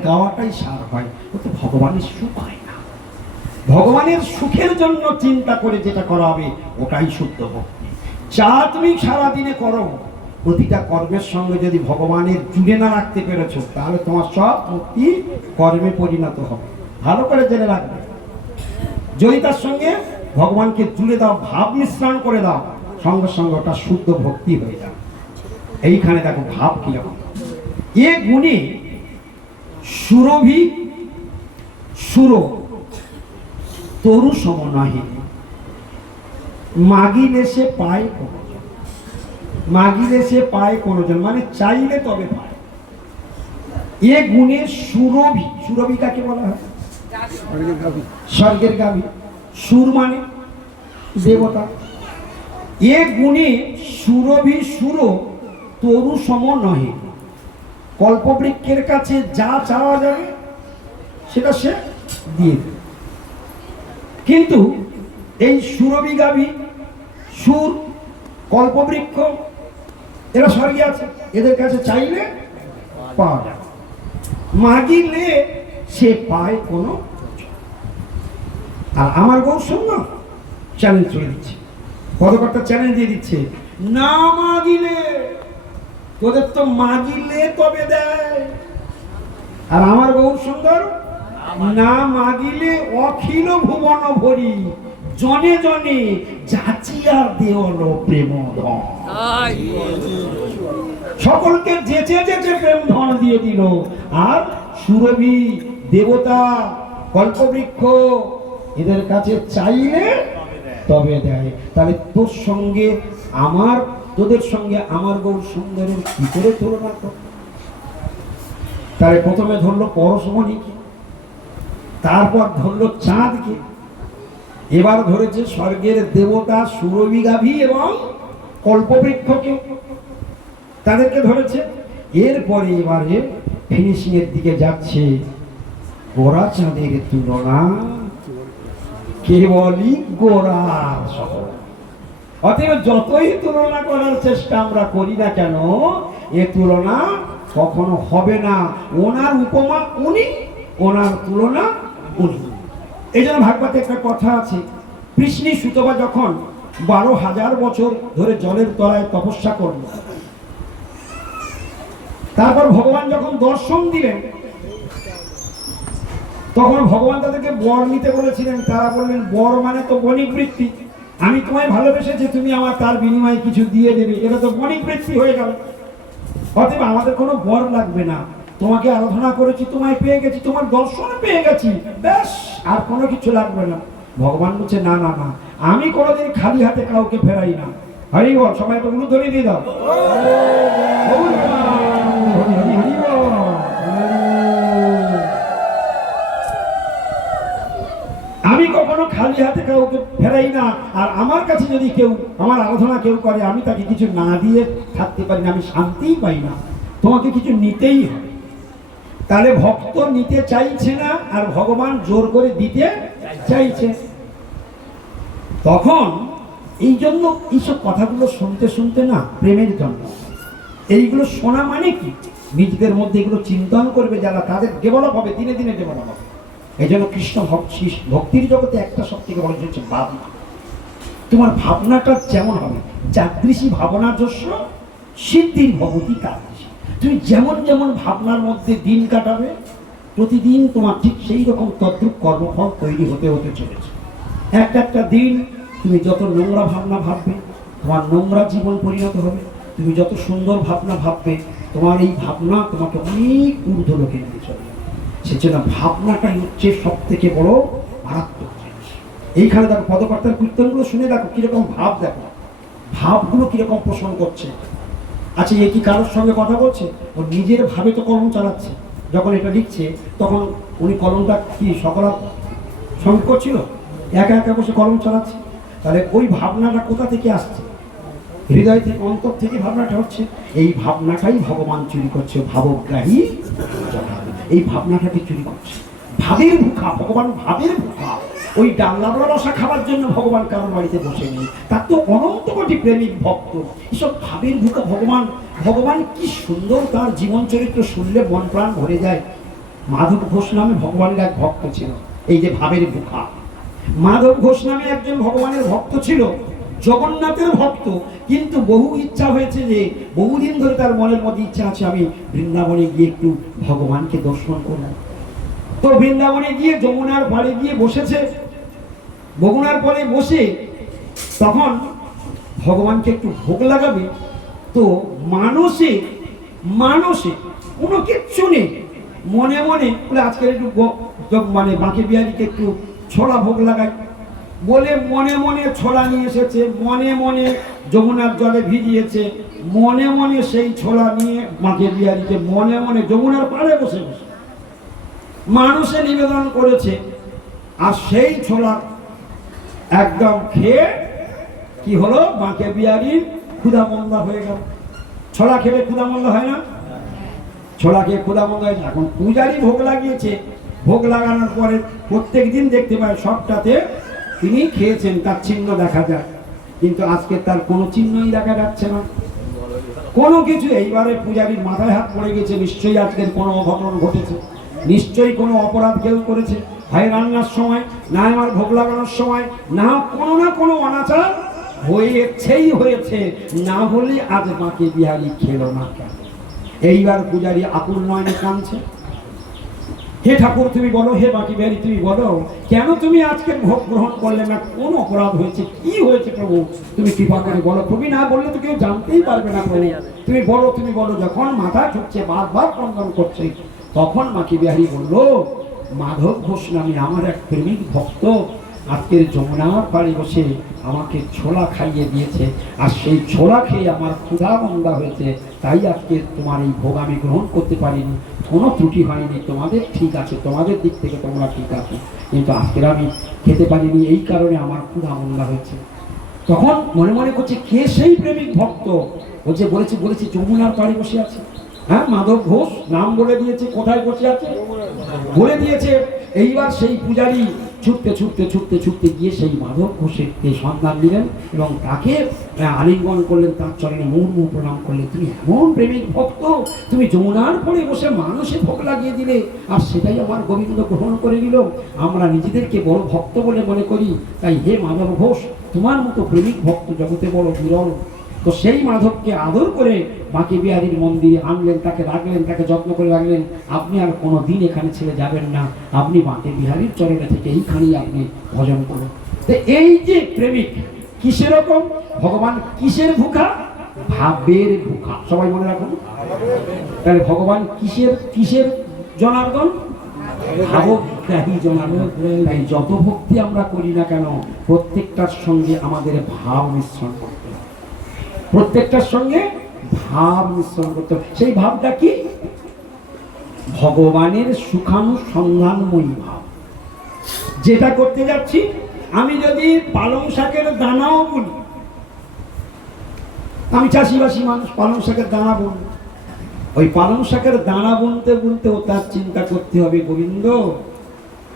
গাওয়াটাই সার হয়, ওতে ভগবানের সুখ হয় না। ভগবানের সুখের জন্য চিন্তা করে যেটা করা হবে ওটাই শুদ্ধ ভক্তি। যা তুমি সারাদিনে করো, প্রতিটা কর্মের সঙ্গে যদি ভগবানের জুড়ে না রাখতে পেরেছো, তাহলে তোমার সব ভক্তি কর্মে পরিণত হবে। ভালো করে জেনে রাখবে, যদি তার সঙ্গে ভগবানকে জুড়ে দাও, ভাব মিশ্রণ করে দাও, সঙ্গে সঙ্গে ওটা শুদ্ধ ভক্তি হয়ে যাবে। এইখানে দেখো ভাব কিরকম। এ গুণে সুরভি সুর তরু সম নহে, মাগিলে সে পায় কোনজন। মাগিলে সে পায় কোনজন মানে চাইলে তবে পায়। এ গুণে সুরভি, সুরভি কাকে বলা হয়? স্বর্গের গাভী। সুর মানে দেবতা। এ গুণে সুরভি সুর তরু সম নহে, কল্পবৃক্ষের কাছে যা চাওয়া যাবে সেটা সে দিয়ে দেবে। কিন্তু এই সুরভি গাভী, সুর, কল্পবৃক্ষ এরা স্বর্গে আছে, এদের কাছে চাইলে পাওয়া যায়, মাগিলে সে পায় কোনো। আর আমার গৌর সুন্দর চ্যালেঞ্জ চলে দিচ্ছে, পদকর্তা চ্যালেঞ্জ দিয়ে দিচ্ছে, না মাগিলে, তোদের তো মাগিলে তবে দেয়। আর আমার গৌর সুন্দর না মাগিলে অখিল ভুবন ভরি, জনে জনে যাচিয়া দেওয়াল প্রেম ধন। সকলকে যেচে যেচে প্রেম ধন দিয়ে দিল। আর সুরভি, দেবতা, কল্পবৃক্ষ এদের কাছে চাইলে তবে দেয়। তাহলে তোর সঙ্গে আমার, তোদের সঙ্গে আমার গৌর সুন্দরের কি করে তুলনা কর? তাহলে প্রথমে ধরলো পরশমণিকে, তারপর ধরলো চাঁদকে, এবার ধরেছে স্বর্গের দেবতা সুরভি গাভী এবং কল্পবৃক্ষকে, তাদেরকে ধরেছে। এরপরে এবারে ফিনিশিং এর দিকে যাচ্ছে, গোরা চাঁদের তুলনা কেবলই গোরার সহ। অতএব যতই তুলনা করার চেষ্টা আমরা করি না কেন, এ তুলনা কখনো হবে না। ওনার উপমা উনি, ওনার তুলনা উনি। এই জন্য ভাগবতে একটা কথা আছে, কৃষ্ণ সুতবা যখন 12,000 বছর ধরে জলের তলায় তপস্যা করল, তারপর ভগবান যখন দর্শন দিলেন, তখন ভগবান তাদেরকে বর নিতে বলেছিলেন। তারা বললেন, বর মানে তো বণিক বৃত্তি, আমি তোমায় ভালোবেসেছি, তুমি আমার তার বিনিময়ে কিছু দিয়ে দেবে, এটা তো বণিক বৃত্তি হয়ে গেল। অতএব আমাদের কোনো বর লাগবে না, তোমাকে আরাধনা করেছি, তোমায় পেয়ে গেছি, তোমার দর্শন পেয়ে গেছি, ব্যাস, আর কোনো কিছু লাগবে না। ভগবান বলছে, না না না, আমি কোনোদিন খালি হাতে কাউকে ফেরাই না। হরি বল, সবাই তো গুলো ধরে দিয়ে দাও। আমি কখনো খালি হাতে কাউকে ফেরাই না। আর আমার কাছে যদি কেউ আমার আরাধনা কেউ করে, আমি তাকে কিছু না দিয়ে থাকতে পারি না, আমি শান্তিই পাই না। তোমাকে কিছু নিতেই হবে। তাহলে ভক্ত নিতে চাইছে না, আর ভগবান জোর করে দিতে চাইছে। তখন এই জন্য এইসব কথাগুলো শুনতে শুনতে না, প্রেমের জন্য এইগুলো শোনা মানে কি, নিজেদের মধ্যে এগুলো চিন্তন করবে যারা, তাদের ডেভেলপ হবে, দিনে দিনে ডেভেলপ হবে। এই জন্য কৃষ্ণ ভক্তির জগতে একটা সব থেকে বলা হচ্ছে ভাবনা। তোমার ভাবনাটা যেমন হবে, যাদৃশী ভাবনা যস্য সিদ্ধির ভবতি কাদৃশী। তুমি যেমন যেমন ভাবনার মধ্যে দিন কাটাবে, প্রতিদিন তোমার ঠিক সেই রকম তদ্রূপ কর্মফল তৈরি হতে হতে চলেছে। একটা একটা দিন তুমি যত নোংরা ভাবনা ভাববে, তোমার নোংরা জীবন পরিণত হবে। তুমি যত সুন্দর ভাবনা ভাববে, তোমার এই ভাবনা তোমাকে অনেক ঊর্ধ্ব লোকে নিয়ে চলবে। সেজন্য ভাবনাটাই হচ্ছে সব থেকে বড় মারাত্মক জিনিস। এইখানে দেখো পদকর্তার কীর্তনগুলো শুনে দেখো কিরকম ভাব, দেখো ভাবগুলো কিরকম পোষণ করছে। আচ্ছা, এ কি কারোর সঙ্গে কথা বলছে? ও নিজের ভাবে তো কলম চালাচ্ছে। যখন এটা লিখছে তখন উনি কলমটা কি সকলের সঙ্গে করছিল? একা একা বসে কলম চালাচ্ছে। তাহলে ওই ভাবনাটা কোথা থেকে আসছে? হৃদয় থেকে, অন্তর থেকে ভাবনাটা হচ্ছে। এই ভাবনাটাই ভগবান চুরি করছে, ভাবগ্রাহী এই ভাবনাটাকে চুরি করছে। ভাবের ভুখা ভগবান, ভাবের ভুখা। ওই ডাল্লাবড়া রসা খাবার জন্য ভগবান কারোর বাড়িতে বসে নেই, তার তো অনন্ত কোটি প্রেমিক ভক্ত। এসব ভাবের ভুখা ভগবান, ভগবান কি সুন্দর তার জীবন চরিত্র শুনলে মন প্রাণ ভরে যায়। মাধব ঘোষ নামে ভগবানের এক ভক্ত ছিল, এই যে ভাবের ভুখা। মাধব ঘোষ নামে একজন ভগবানের ভক্ত ছিল, জগন্নাথের ভক্ত, কিন্তু বহু ইচ্ছা হয়েছে যে বহুদিন ধরে তার মনের মধ্যে ইচ্ছা আছে আমি বৃন্দাবনে গিয়ে একটু ভগবানকে দর্শন করব। তো বৃন্দাবনে গিয়ে যমুনার পাড়ে গিয়ে বসেছে। যমুনার পাড়ে বসে তখন ভগবানকে একটু ভোগ লাগাবে, তো মানসে মানসে কোনো কিচ্ছু নেই, মনে মনে বলে আজকের একটু মানে বাঁকে বিহারীকে একটু ছোলা ভোগ লাগাই বলে মনে মনে ছোলা নিয়ে এসেছে, মনে মনে যমুনার জলে ভিজিয়েছে, মনে মনে সেই ছোলা নিয়ে বাঁকে বিহারীকে মনে মনে যমুনার পাড়ে বসে বসে মানুষে নিবেদন করেছে। আর সেই ছোলা একদম খেয়ে কি হলো, বাঁকে বিহারীর ক্ষুধা মন্দা হয়ে গেল। ছোলা খেলে ক্ষুধা মন্দা হয় না? ছোলা খেয়ে ক্ষুধা মন্দা হয়েছে। এখন পূজারি ভোগ লাগিয়েছে, ভোগ লাগানোর পরে প্রত্যেক দিন দেখতে পায় সবটাতে তিনি খেয়েছেন, তার চিহ্ন দেখা যায়। কিন্তু আজকে তার কোনো চিহ্নই দেখা যাচ্ছে না, কোনো কিছু। এইবারে পূজারীর মাথায় হাত পড়ে গেছে, নিশ্চয়ই আজকের কোনো অঘটন ঘটেছে, নিশ্চয়ই কোনো অপরাধ কেউ করেছে। হয় রান্নার সময়, না আমার ভোগ লাগানোর সময়, না কোনো অনাচার হয়েছেই হয়েছে, না হলে আজ বাঁকে বিহারী খেলো না কেন? এইবার পূজারী আকুল নয়নে কাঁদছে। হে ঠাকুর তুমি বলো, হে বাঁকে বিহারী তুমি বলো, কেন তুমি আজকে ভোগ গ্রহণ করলে না? কোন অপরাধ হয়েছে, কি হয়েছে প্রভু? তুমি কৃপা করে বলো। প্রভু না বললে তো কেউ জানতেই পারবে না প্রভু, তুমি বলো, তুমি বলো। যখন মাথা ঠুকছে, বারবার ক্রন্দন করছে, তখন বাঁকে বিহারী বলল, মাধব ঘোষ নামে আমার এক প্রেমিক ভক্ত আজকের যমুনার পাড়ে বসে আমাকে ছোলা খাইয়ে দিয়েছে, আর সেই ছোলা খেয়ে আমার ক্ষুধা মন্দা হয়েছে, তাই আজকে তোমার এই ভোগ আমি গ্রহণ করতে পারিনি। কোনো ত্রুটি হয়নি, তোমাদের ঠিক আছে, তোমাদের দিক থেকে তোমরা ঠিক আছে, কিন্তু আজকের আমি খেতে পারিনি, এই কারণে আমার ক্ষুধা মন্দা হয়েছে। তখন মনে মনে করছে কে সেই প্রেমিক ভক্ত? ও যে বলেছে যমুনার পাড়ে বসে আছে। হ্যাঁ, মাধব ঘোষ নাম বলে দিয়েছে, কোথায় বসে আছে বলে দিয়েছে। এইবার সেই পূজারী ছুটতে গিয়ে সেই মাধব ঘোষের সন্ধান দিলেন এবং তাকে আলিঙ্গন করলেন, তার চরণে মুর্মু প্রণাম করলেন। তুমি এমন প্রেমিক ভক্ত, তুমি যমুনার পরে বসে মানুষে ভোগ লাগিয়ে দিলে, আর সেটাই আমার গোবিন্দ গ্রহণ করে নিল। আমরা নিজেদেরকে বড় ভক্ত বলে মনে করি, তাই হে মাধব ঘোষ, তোমার মতো প্রেমিক ভক্ত জগতে বড় বিরল। তো সেই মাধবকে আদর করে বাঁকে বিহারীর মন্দিরে আনলেন, তাকে রাখলেন, তাকে যত্ন করে রাখলেন। আপনি আর কোনো দিন এখানে ছেড়ে যাবেন না, আপনি বাঁকে বিহারীর চরণে থেকে এইখানেই আপনি ভজন করুন। তো এই যে প্রেমিক কিসের রকম, ভগবান কিসের ভুখা? ভাবের ভুখা। সবাই মনে রাখুন, তাহলে ভগবান কিসের জনার্দন? ভাবগ্রাহী জনার্দন। তাই যত ভক্তি আমরা করি না কেন, প্রত্যেকটার সঙ্গে আমাদের ভাব মিশ্রণ করতে হবে, প্রত্যেকটার সঙ্গে ভাব মিশ্রণ করতে হবে। সেই ভাবটা কি? ভগবানের সুখানুসন্ধানময়ী ভাব। যেটা করতে যাচ্ছি, আমি যদি পালং শাকের দানাও বলি, আমি চাষিবাসী মানুষ, পালং শাকের দানা বুনি, ওই পালং শাকের দানা বুনতে বুনতে ও তার চিন্তা করতে হবে, গোবিন্দ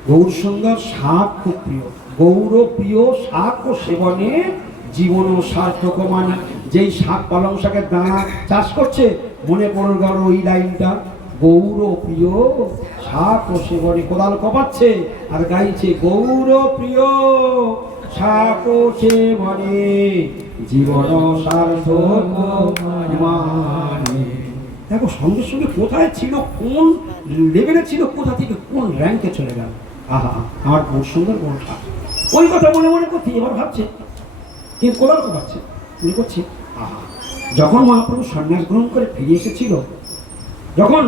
গৌর সুন্দর শাক খুব প্রিয়, গৌর প্রিয় শাক ও সেবনে জীবন ও সার্থক। মানে যেই শাক পালং শাকের দানা চাষ করছে, মনে পড়ে গেল ওই লাইনটা, গৌর প্রিয় শাক ও সেবনে কোদাল কপাচ্ছে আর গাইছে, গৌর প্রিয় শাক ও সেবনে জীবন সার্থক মানে। দেখো সঙ্গে সঙ্গে কোথায় ছিল, কোন লেভেলে ছিল, কোথা থেকে কোন র্যাঙ্কে চলে গেল। আহা, আমার বহু সুন্দর কোন শাক, ওই কথা মনে মনে করছি। এবার ভাবছে কে কোদাল কপাচ্ছে, মনে করছে আহা যখন মহাপ্রভু সন্ন্যাস গ্রহণ করে ফিরে এসেছিল, যখন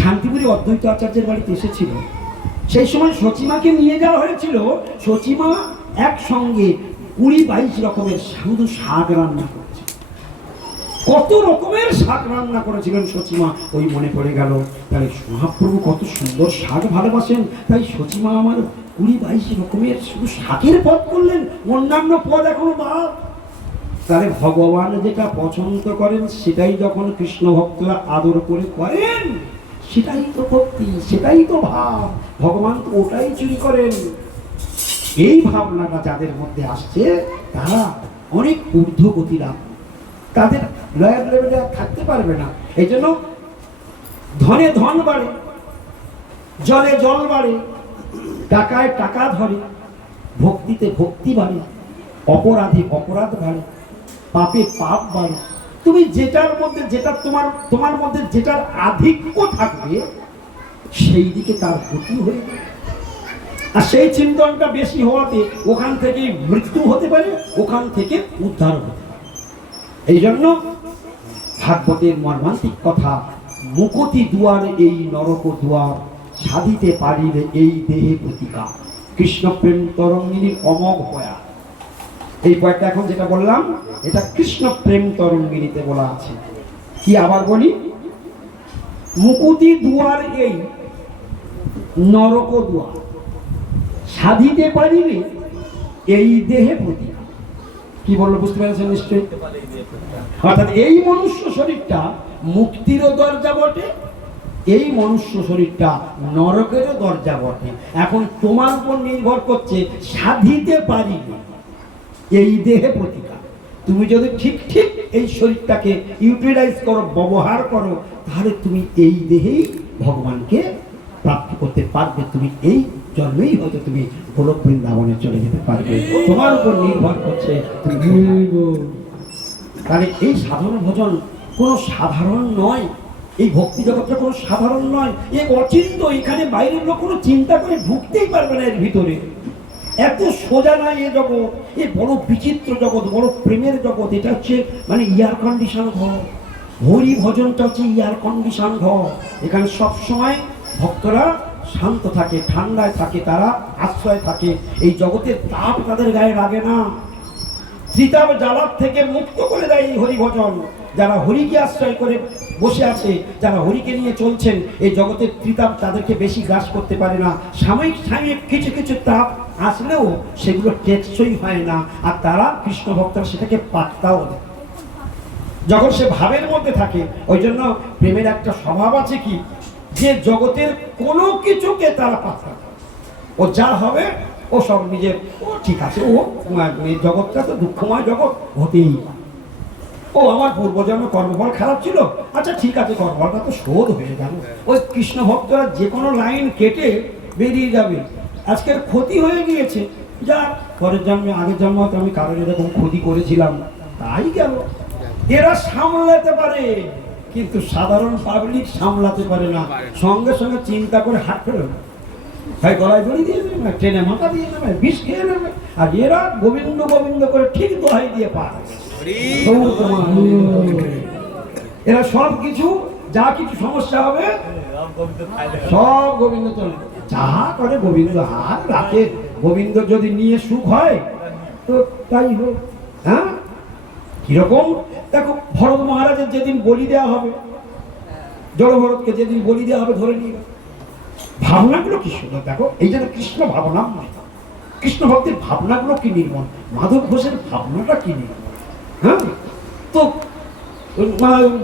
শান্তিপুরী অদ্বৈত আচার্যের বাড়িতে এসেছিল, সেই সময় সচিমাকে নিয়ে যাওয়া হয়েছিল। সচিমা একসঙ্গে 20-22 রকমের শুধু শাক রান্না করেছে। কত রকমের শাক রান্না করেছিলেন সচিমা, ওই মনে পড়ে গেল। তাহলে মহাপ্রভু কত সুন্দর শাক ভালোবাসেন, তাই সচিমা আমার 20-22 রকমের শুধু শাকের পদ করলেন, অন্যান্য পদ এখনো বাদ। তাহলে ভগবান যেটা পছন্দ করেন সেটাই যখন কৃষ্ণ ভক্তরা আদর করে করেন, সেটাই তো ভক্তি, সেটাই তো ভাব। ভগবান তো ওটাই চুরি করেন। এই ভাবনাটা যাদের মধ্যে আসছে তারা অনেক ঊর্ধ্বগতি লাভ, তাদের লয়ার লেভেলে থাকতে পারবে না। এই জন্য ধনে ধন বাড়ে, জলে জল বাড়ে, টাকায় টাকা ধরে, ভক্তিতে ভক্তি বাড়ে, অপরাধে অপরাধ বাড়ে, পাপে পাপ বাড়ে। তুমি যেটার মধ্যে যেটা তোমার মধ্যে যেটার আধিক্য থাকবে সেই দিকে তার গতি হয়ে যাবে। আর সেই চিন্তনটা বেশি হওয়াতে ওখান থেকে মৃত্যু হতে পারে, ওখান থেকে উদ্ধার হতে পারে। এই জন্য ভাগবতের মর্মান্তিক কথা, মুকুতি দুয়ার এই নরক দুয়ার, সাধিতে পারিলে এই দেহে প্রতিকার। কৃষ্ণ প্রেম তরঙ্গিনীর অমোঘ বয়া। এই বয়াটা এখন যেটা বললাম এটা কৃষ্ণ প্রেম তরঙ্গিনীতে বলা আছে। কি আবার বলি, মুকুতি দুয়ার এই নরক দুয়ার, সাধিতে পারিলে এই দেহে প্রতিকার। কি বললো বুঝতে পেরেছেন নিশ্চয়ই? অর্থাৎ এই মনুষ্য শরীরটা মুক্তিরও দরজা বটে, এই মনুষ্য শরীরটা নরকেরও দরজা বটে। এখন তোমার উপর নির্ভর করছে সাধিতে পারিলে এই দেহে প্রতিকার। তুমি যদি ঠিক ঠিক এই শরীরটাকে ইউটিলাইজ করো, ব্যবহার করো, তাহলে তুমি এই দেহেই ভগবানকে প্রাপ্ত করতে পারবে। তুমি এই জন্মেই হয়তো তুমি গোলক বৃন্দাবনে চলে যেতে পারবে। তোমার উপর নির্ভর করছে তাহলে এই সাধন ভজন কোনো সাধারণ নয়, এই ভক্তি জগৎটা কোনো সাধারণ নয়। এ অচিন্ত, এখানে বাইরের লোক কোনো চিন্তা করে ঢুকতেই পারবে না এর ভিতরে। এত সোজা নয় এ জগৎ, এ বড় বিচিত্র জগৎ, বড় প্রেমের জগৎ। এটা হচ্ছে মানে এয়ার কন্ডিশন ঘর। হরি ভজনটা হচ্ছে এয়ার কন্ডিশন ঘর। এখানে সবসময় ভক্তরা শান্ত থাকে, ঠান্ডায় থাকে, তারা আশ্রয় থাকে। এই জগতের তাপ তাদের গায়ে লাগে না। ত্রিতাপ জ্বালার থেকে মুক্ত করে দেয় এই হরি ভজন। যারা হরিকে আশ্রয় করে বসে আছে, যারা হরিকে নিয়ে চলছেন, এই জগতের ত্রিতাপ তাদেরকে বেশি গ্রাস করতে পারে না। সাময়িক সাময়িক কিছু কিছু তাপ আসলেও সেগুলো টেকসই হয় না, আর তারা কৃষ্ণ ভক্তরা সেটাকে পাত্তাও দেয় যখন সে ভাবের মধ্যে থাকে। ওই জন্য প্রেমের একটা স্বভাব আছে কি, যে জগতের কোনো কিছুকে তারা পাত্তা দেয়। ও যা হবে ও সব নিজের, ও ঠিক আছে, ও জগৎটা তো দুঃখময় জগৎ, হতেই। ও আমার পূর্বজন্ম কর্মফল খারাপ ছিল, আচ্ছা ঠিক আছে, কর্মফলটা তো শোধ হয়ে গেল। ওই কৃষ্ণ ভক্তরা যে কোনো লাইন কেটে বেরিয়ে যাবে। আজকের ক্ষতি হয়ে গিয়েছে, যা পরের জন্মে আগের জন্ম হয়তো আমি কারোর এরকম ক্ষতি করেছিলাম, তাই গেল। এরা সামলাতে পারে, কিন্তু সাধারণ পাবলিক সামলাতে পারে না। সঙ্গে সঙ্গে চিন্তা করে হাত ফেলে না, ভাই গলায় দড়ি দিয়ে দেবে, না ট্রেনে মাথা দিয়ে দেবে, বিষ খেয়ে নেবে। আর এরা গোবিন্দ গোবিন্দ করে ঠিক দোহাই দিয়ে পার। এরা সব কিছু, যা কিছু সমস্যা হবে সব গোবিন্দ চলে, যা করে গোবিন্দ। হাত রাতে গোবিন্দ যদি নিয়ে সুখ হয় তো তাই হোক। হ্যাঁ, কিরকম দেখো, ভরত মহারাজের যেদিন বলি দেওয়া হবে, জড় ভরতকে যেদিন বলি দেওয়া হবে, ধরে নিয়ে ভাবনাগুলো কি সুন্দর দেখো। এই জন্য কৃষ্ণ ভাবনা, কৃষ্ণ ভক্তের ভাবনাগুলো কি নির্মল, মাধব ঘোষের ভাবনাটা কি নির্মল। হ্যাঁ, তো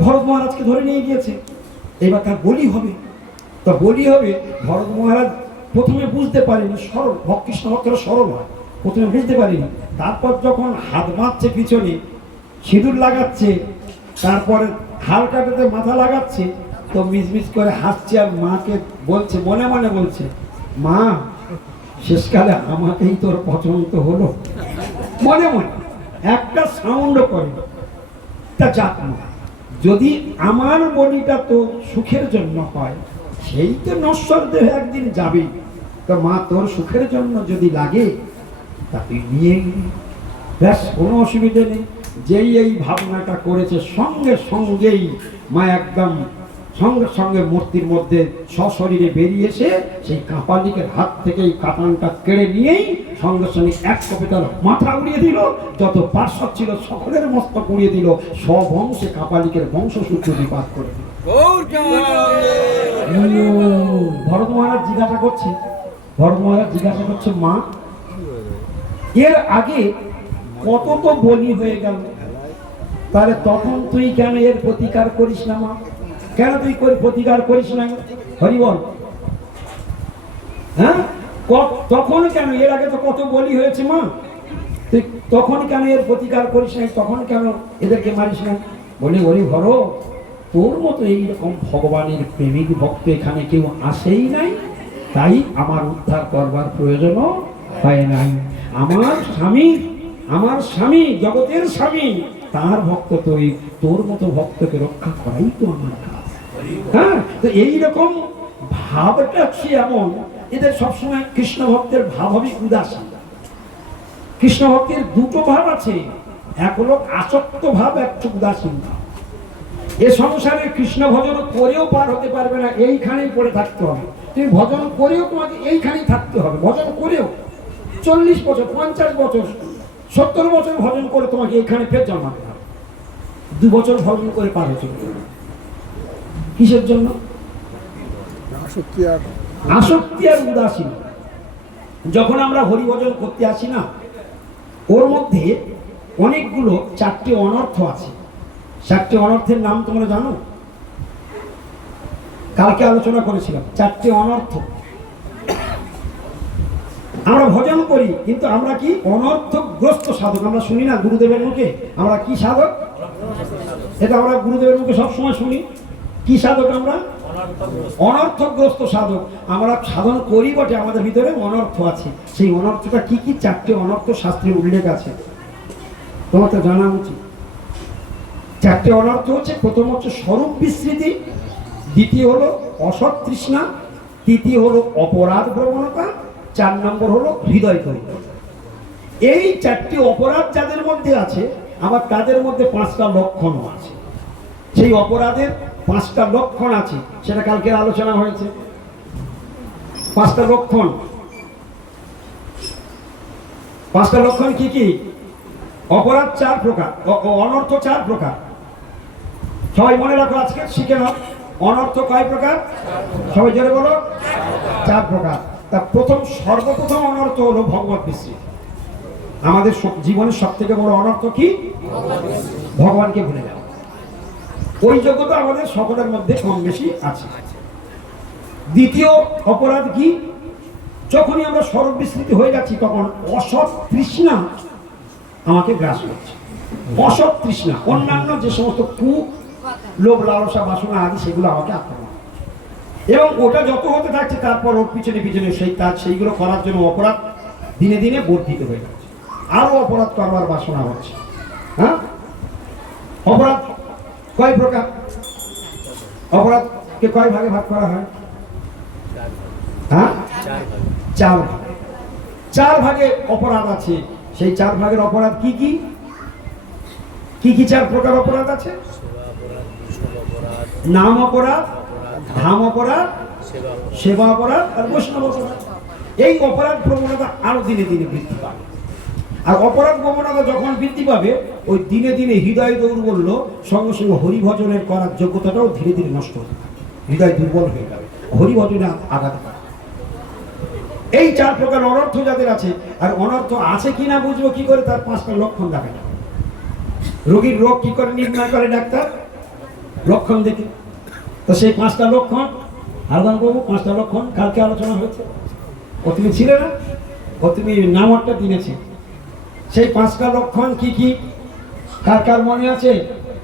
ভরত মহারাজকে ধরে নিয়ে গিয়েছে, এবার তার বলি হবে। তো বলি হবে, ভরত মহারাজ প্রথমে বুঝতে পারেনি, সরল কৃষ্ণ ভক্তরা সরল হয়, প্রথমে বুঝতে পারেনি। তারপর যখন হাত মারছে পিছনে, সিঁদুর লাগাচ্ছে, তারপরে হাল কাটাতে মাথা লাগাচ্ছে, তো মিসমিস করে হাসছে আর মাকে বলছে, মনে মনে বলছে, মা শেষকালে আমাকেই তোর পছন্দ হলো। মনে মনে একটা সাউন্ড করে, তা যাক না, যদি আমার বলিটা তো সুখের জন্য হয়, সেই তো নশ্বর দেহ একদিন যাবেই। তো মা তোর সুখের জন্য যদি লাগে তা তুই নিয়ে ব্যাস, কোনো অসুবিধে নেই। যেই এই ভাবনাটা করেছে সঙ্গে সঙ্গেই মা একদম সঙ্গে সঙ্গে মূর্তির মধ্যে সশরীরে বেরিয়ে এসে সেই কাপালিকের হাত থেকে এই কাতানটা কেড়ে নিয়েই সঙ্গে সঙ্গে এক কপে তার মাথা উড়িয়ে দিল, যত পার্শ্বদ ছিল সকলের মস্তক উড়িয়ে দিল, সব অংশে কাপালিকের বংশসূত্র বিপাক করে দিল। ভরত মহারাজ জিজ্ঞাসা করছে মা, এর আগে কত তো বলি হয়ে গেল, তাহলে তখন তুই কেন এর প্রতিকার করিস না মা? কেন তুই প্রতিকার করিস না? হরি বল। হ্যাঁ, তখন কেন? এর আগে তো কত বলি হয়েছে মা, তুই তখন কেন এর প্রতিকার করিস না? তখন কেন এদেরকে মারিস না? বলে ওরে ভর, তোর মতো এইরকম ভগবানের প্রেমিক ভক্ত এখানে কেউ আসেই নাই, তাই আমার উদ্ধার করবার প্রয়োজনও হয় নাই। আমার স্বামী জগতের স্বামী, তার ভক্ত তুই, তোর মতো ভক্তকে রক্ষা করাই তো আমার কাজ। হ্যাঁ, তো এইরকম ভাবটা হচ্ছে এমন, এদের সবসময় কৃষ্ণ ভক্তের ভাব হবে উদাসীন। কৃষ্ণ ভক্তের দুটো ভাব আছে, এক হলো আসক্ত ভাব, একটা উদাসীন ভাব। এ সংসারে কৃষ্ণ ভজন করেও পার হতে পারবে না, এইখানেই পড়ে থাকতে হবে। তুমি ভজন করেও তোমাকে এইখানেই থাকতে হবে, ভজন করেও 40 বছর 50 বছর 70 বছর ভজন করে তোমাকে এখানে ফের জন্মাতে হবে। 2 বছর ভজন করে পার হচ্ছে কিসের জন্য? আসক্তি আর উদাসীন। যখন আমরা হরিভজন করতে আসি না, ওর মধ্যে অনেকগুলো 4টে অনর্থ আছে। 4টে অনর্থের নাম তোমরা জানো? কালকে আলোচনা করেছিলাম 4টে অনর্থ। আমরা ভজন করি কিন্তু আমরা কি অনর্থগ্রস্ত সাধক। আমরা শুনি না গুরুদেবের মুখে, আমরা কি সাধক? এটা আমরা গুরুদেবের মুখে সবসময় শুনি। কি সাধক আমরা? অনর্থগ্রস্ত সাধক। আমরা সাধন করি বটে, আমাদের ভিতরে অনর্থ আছে। সেই অনর্থটা কি কি? 4টে অনর্থ শাস্ত্রে উল্লেখ আছে, তোমার তো জানা উচিত। 4টে অনর্থ হচ্ছে, প্রথম হচ্ছে স্বরূপ বিস্মৃতি, দ্বিতীয় হলো অসৎ তৃষ্ণা, তৃতীয় হলো অপরাধ প্রবণতা, 4 নম্বর হলো হৃদয় তৈরি। এই 4টি অপরাধ যাদের মধ্যে আছে, আবার তাদের মধ্যে 5টা লক্ষণও আছে। সেই অপরাধের 5টা লক্ষণ আছে, সেটা কালকে আলোচনা হয়েছে। 5টা লক্ষণ। 5টা লক্ষণ কি কি? অপরাধ 4 প্রকার, অনর্থ 4 প্রকার। সবাই মনে রাখো, আজকে শিখে নাও। অনর্থ কয় প্রকার? সবাই জোরে বলো। 4 প্রকার। তা সর্বপ্রথম অনর্থ হলো ভগবত বিস্মৃতি। আমাদের জীবনের সব থেকে বড় অনর্থ কি? ভগবানকে ভুলে যাওয়া। ওই যোগ্যতা আমাদের সকলের মধ্যে কম বেশি আছে। দ্বিতীয় অপরাধ কি? যখনই আমরা স্বরূপ বিস্মৃতি হয়ে যাচ্ছি, তখন অসৎ তৃষ্ণা আমাকে গ্রাস করছে। অসৎ তৃষ্ণা, অন্যান্য যে সমস্ত লোভ লালসা বাসনা আদি, সেগুলো আমাকে আক্রমণ করছে। এবং ওটা যত হতে থাকছে, তারপর ওর পিছনে পিছনে সেই কাজ, সেইগুলো করার জন্য অপরাধ দিনে দিনে বর্ধিত হয়ে যাচ্ছে, আরো অপরাধ করবার বাসনা হচ্ছে। হ্যাঁ, অপরাধ কয় প্রকার? অপরাধকে কয় ভাগে ভাগ করা হয়? হ্যাঁ, 4 ভাগে। 4 ভাগে অপরাধ আছে। সেই 4 ভাগের অপরাধ কি কি? কি কি 4 প্রকার অপরাধ আছে? নাম অপরাধ, ধাম অপরাধ, সেবা অপরাধ আর বৈষ্ণব অপরাধ। এই অপরাধ প্রবণতা আরো দিনে দিনে বৃদ্ধি পাবে। আর অপরাধ প্রবণতা যখন বৃদ্ধি পাবে, ওই দিনে দিনে হৃদয় দৌর্বল্য, সঙ্গে সঙ্গে হরিভজনের করার যোগ্যতাটাও ধীরে ধীরে নষ্ট হতে থাকে। হৃদয় দুর্বল হয়ে যাবে, হরিভজনে আঘাত পাবে। এই 4 প্রকার অনর্থ যাদের আছে, আর অনর্থ আছে কিনা বুঝবো কি করে? তার 5টা লক্ষণ দেখা যায়। রোগীর রোগ কি করে নির্ণয় করে ডাক্তার? লক্ষণ দেখে। তো সেই 5টা লক্ষণ, হারদান বাবু 5টা লক্ষণ কালকে আলোচনা হয়েছে। ও তুমি ছিলে না? ও তুমি নামটা দিনেছি। সেই 5টা লক্ষণ কি কি? কার কার মনে আছে?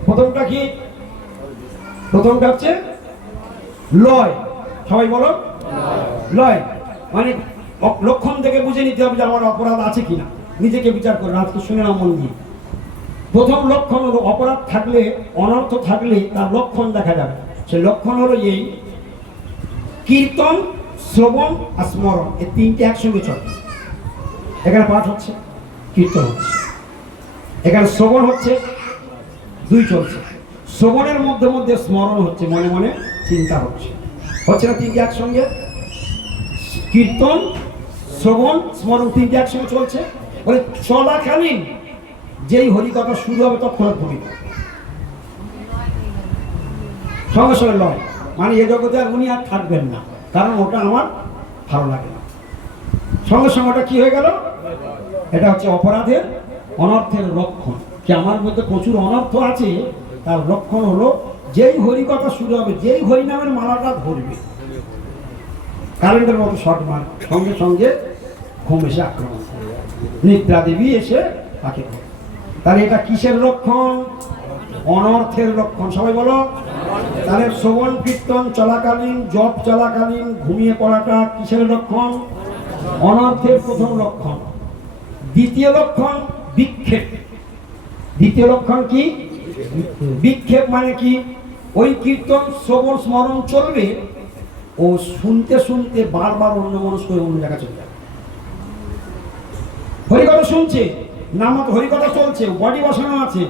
প্রথমটা কি? প্রথমটা হচ্ছে লয়। সবাই বলো লয়। মানে লক্ষণ থেকে বুঝে নিতে হবে যে আমার অপরাধ আছে কিনা, নিজেকে বিচার করে। আজকে শুনে না মন দিয়ে। প্রথম লক্ষণ হলো, অপরাধ থাকলে, অনর্থ থাকলে তার লক্ষণ দেখা যাবে। সে লক্ষণ হলো এই কীর্তন, শ্রবণ আর স্মরণ, এই 3টে একসঙ্গে চলে। এখানে পাঠ হচ্ছে, কীর্তন হচ্ছে, এখানে শ্রবণ হচ্ছে, দুই চলছে। শ্রবণের মধ্যে মধ্যে স্মরণ হচ্ছে, মনে মনে চিন্তা হচ্ছে, হচ্ছে না তিনটি একসঙ্গে? কীর্তন, শ্রবণ, স্মরণ তিনটি একসঙ্গে চলছে। বলে চলাকালীন যেই হরিকথা শুরু হবে তৎক্ষণাৎ ভূমিকা, সঙ্গে সঙ্গে লয়, মানে এ জগতে আর উনি আর থাকবেন না, কারণ ওটা আমার ভালো লাগে না। সঙ্গে সঙ্গে ওটা কি হয়ে গেল? এটা হচ্ছে অপরাধের, অনর্থের লক্ষণ। কি আমার মধ্যে প্রচুর অনর্থ আছে, তার লক্ষণ হলো যেই হরিকথা শুরু হবে, যেই হরি নামের মালাটা ধরবে, কারেন্টের মতো শর্ট মার, সঙ্গে সঙ্গে ঘুম এসে আক্রমণ করে, নিদ্রা দেবী এসে তাকে ধরে। তাহলে এটা কিসের লক্ষণ? অনর্থের লক্ষণ। সবাই বলো। তাহলে শ্রবণ কীর্তন চলাকালীন, জপ চলাকালীন ঘুমিয়ে পড়াটা কিসের লক্ষণ? অনর্থের প্রথম লক্ষণ। দ্বিতীয় লক্ষণ বিক্ষেপ। দ্বিতীয় লক্ষণ কি? বিক্ষেপ মানে কি? ওই কীর্তন শ্রবণ স্মরণ চলবে, ও শুনতে শুনতে বারবার অন্য মানুষ করে অন্য জায়গায় চলে যাবে। হরিকথা শুনছে, নামত হরিকথা চলছে, বডি বসানো আছে,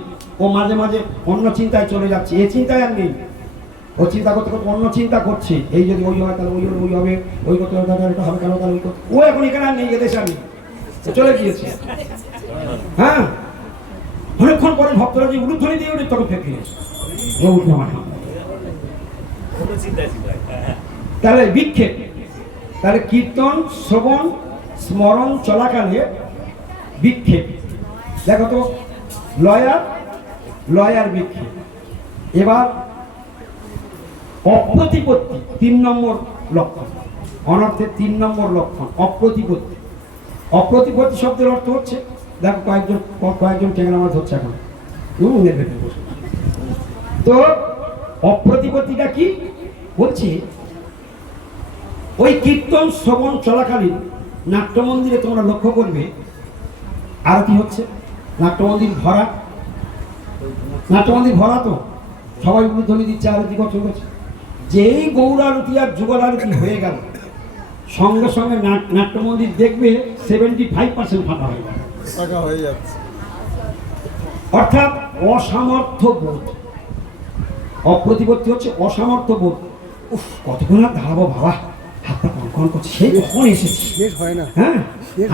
ও মাঝে মাঝে অন্য চিন্তায় চলে যাচ্ছে। এই চিন্তায় আর নেই, ও চিন্তা করতে করতে অন্য চিন্তা করছে, এই যদি ওই হয় তাহলে ওই হলে ওই হবে, ওই করতে হবে তাহলে এটা হবে, কেন তাহলে ওই করতে। ও এখন এখানে আর নেই, এদেশে আমি চলে গিয়েছে। হ্যাঁ, অনেকক্ষণ পরে ভক্তরা যে উলুধ্বনি দিয়ে ওঠে তখন ফেঁকে তাহলে বিক্ষেপ। তাহলে কীর্তন শ্রবণ স্মরণ চলাকালে বিক্ষেপ। দেখো তো, লয়ার বিক্ষেপ। এবার অপ্রতিপত্তি, 3 নম্বর লক্ষণ, অনর্থের 3 নম্বর লক্ষণ অপ্রতিপত্তি। অপ্রতিপত্তি শব্দের অর্থ হচ্ছে, দেখো কয়েকজন ট্যাংরা মাছ ধরছে এখন, তো অপ্রতিপত্তিটা কি বলছে? ওই কীর্তন শ্রবণ চলাকালীন নাট্যমন্দিরে তোমরা লক্ষ্য করবে আরতি হচ্ছে, নাট্যমন্দির ভরা, নাট্যমন্দির ভরা, তো সবাই উলুধ্বনি দিচ্ছে, আরতি করছে। যেই গৌর আরতি আর যুগল আরতি হয়ে গেল, সঙ্গে সঙ্গে নাট্যমন্দির দেখবে 75% ফাঁকা হয়ে গেল, ফাঁকা হয়ে যাচ্ছে। অর্থাৎ অসামর্থ্য বোধ। অপ্রতিপত্তি হচ্ছে অসামর্থ্য বোধ। উফ, কতক্ষণ আর দাঁড়াবো বাবা, হাতটা কনকন করছে, সেই কখন এসেছি, শেষ হয় না। হ্যাঁ,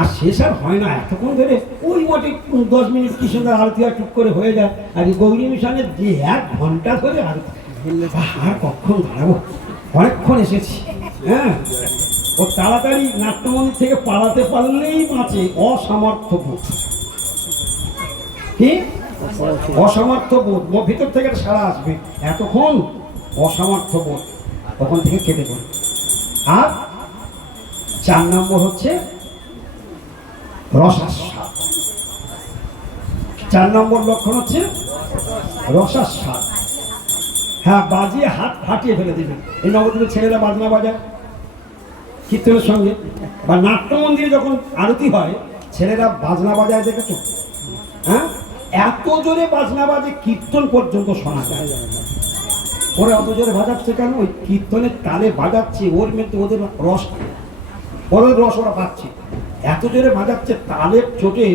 আর শেষ আর হয় না এতক্ষণ ধরে। ওই মোটে 10 মিনিট কি সুন্দর আরতি আর টুক করে হয়ে যায়। আর গৌরী মিশনের যে 1 ঘন্টা ধরে আরতি, আর কখন দাঁড়াবো, অনেকক্ষণ এসেছি। হ্যাঁ, ও তাড়াতাড়ি নাট্যমন্দির থেকে পালাতে পারলেই বাঁচে অসামর্থ্য বোধ। কি? অসামর্থ্য বোধ, ভিতর থেকে সারা আসবে, এতক্ষণ অসামর্থ্য বোধ, তখন থেকে কেটে পড়ে। আর 4 নম্বর হচ্ছে রসাস্বাদ। 4 নম্বর লক্ষণ হচ্ছে রসাস্বাদ। হ্যাঁ, বাজিয়ে হাত ফাটিয়ে ফেলে দেবে। এই নবদ্বীপের ছেলেরা বাজনা বাজায় কীর্তনের সঙ্গে, বা নাট্যমন্দিরে যখন আরতি হয় ছেলেরা বাজনা বাজায়, দেখেছো? হ্যাঁ, এত জোরে বাজনা বাজে কীর্তন পর্যন্ত শোনা যায়। ওরা অত জোরে বাজাচ্ছে কেন? ওই কীর্তনের তালে বাজাচ্ছে, ওর মধ্যে ওদের রস ওরা পাচ্ছে, এত জোরে বাজাচ্ছে তালের চোটে।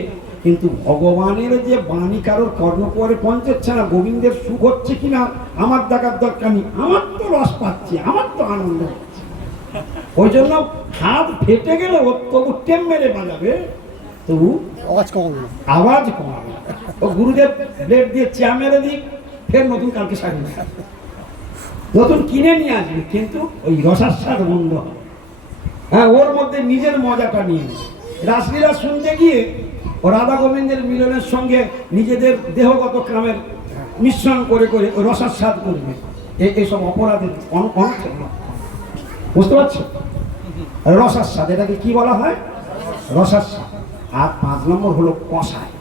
কিন্তু ভগবানের যে বাণী কারোর কর্ণপরে পৌঁছচ্ছে না, গোবিন্দের সুখ হচ্ছে কিনা আমার দেখার দরকার নেই, আমার তো রস পাচ্ছি, আমার তো আনন্দ হচ্ছে। ওই জন্য হাত ফেটে গেলে ও তবু টেম মেরে বাজাবে, তবু আওয়াজ কমাবে। ও গুরুদেব ব্লেড দিয়ে চেয়া মেরে দিক, ফের নতুন কালকে সারি নতুন কিনে নিয়ে আসবে, কিন্তু ওই রসাস্বাদ বন্ধ হবে। হ্যাঁ, ওর মধ্যে নিজের মজাটা নিয়ে নেবে। রাসলীলা শুনতে গিয়ে ও রাধা গোবিন্দের মিলনের সঙ্গে নিজেদের দেহগত কামের মিশ্রণ করে করে ওই রসাস্বাদ করবে। এইসব অপরাধের অনর্থের লক্ষণ, বুঝতে পারছো? রসাস্বাদ, এটাকে কি বলা হয়? রসাস্বাদ। আর 5 নম্বর হলো কষায়।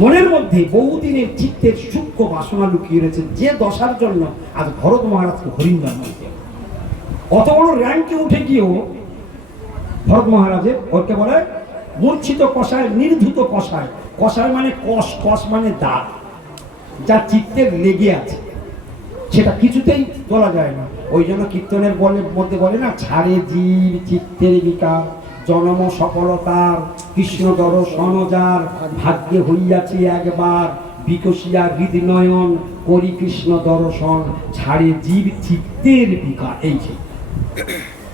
মনের মধ্যে বহুদিনের চিত্তের সূক্ষ্ম বাসনা লুকিয়ে রয়েছে, যে দশার জন্য আজ ভরত মহারাজকে হরিণ জন্মাইতে, অত বড় র্যাঙ্কে উঠে গিয়েও ভরত মহারাজের, ওকে বলে মূর্ছিত কষায়, নির্ধূত কষায়। কষায় মানে কষ, কষ মানে দাগ, যা চিত্তের লেগে আছে, সেটা কিছুতেই তোলা যায় না। ওই জন্য কীর্তনের মধ্যে বলে না, ছাড়ে জীব চিত্তের বিকার, জনম সফলতার, কৃষ্ণ দর্শন যার, ভাগ্যে হইয়াছে একবার, বিকশিয়া হৃদনয়ন, করি কৃষ্ণ দর্শন, ছাড়ে জীব চিত্তের বিকার। এই যে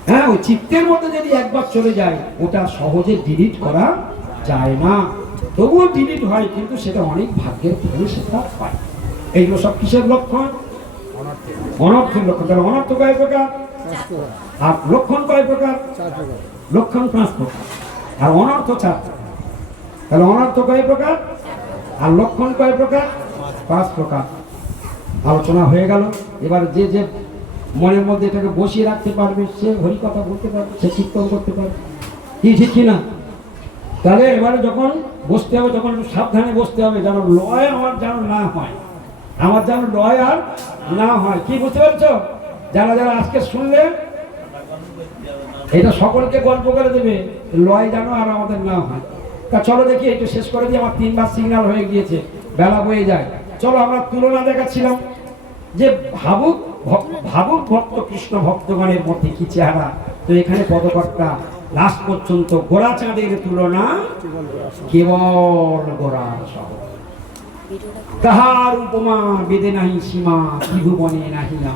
হ্যাঁ, ওই চিত্তের মধ্যে যদি একবার চলে যায় ওটা সহজে ডিলিট করা যায় না। তবুও ডিলিট হয়, কিন্তু সেটা অনেক ভাগ্যের ফলে সেটা হয়। এইগুলো সব কিসের লক্ষণ? অনর্থের লক্ষণ। তাহলে অনর্থ কয় প্রকার? আর লক্ষণ কয় প্রকার? লক্ষণ 5 প্রকার আর অনর্থ 4 প্রকার। তাহলে অনর্থ কয় প্রকার আর লক্ষণ কয় প্রকার? 5 প্রকার। আলোচনা হয়ে গেল। এবার যে যে মনের মধ্যে এটাকে বসিয়ে রাখতে পারবে সে হরি কথা বলতে পারবে, সে কীর্তন করতে পারবে। কি ঠিক কিনা? তাহলে এবারে যখন বসতে হবে তখন একটু সাবধানে বসতে হবে, যেন লয় আমার যেন না হয়, আমার যেন লয় আর না হয়। কি বুঝতে পারছো? যারা যারা আজকে শুনলে এটা সকলকে গল্প করে দেবে, লয় যেন আর আমাদের না হয়। তা চলো দেখি একটু শেষ করে দিই, আমার 3বার সিগন্যাল হয়ে গিয়েছে, বেলা বয়ে যায়। চলো আমরা তুলনা দেখাচ্ছিলাম যে ভাবুক ভক্ত কৃষ্ণ ভক্তগণের মধ্যে কি চেহারা। তো এখানে পদকর্তা লাস্ট পর্যন্ত গোরা চাঁদের তুলনা কেবল গোরার সহ, তাহার উপমা বেদে নাহি সীমা, ত্রিভুবনে নাহি না,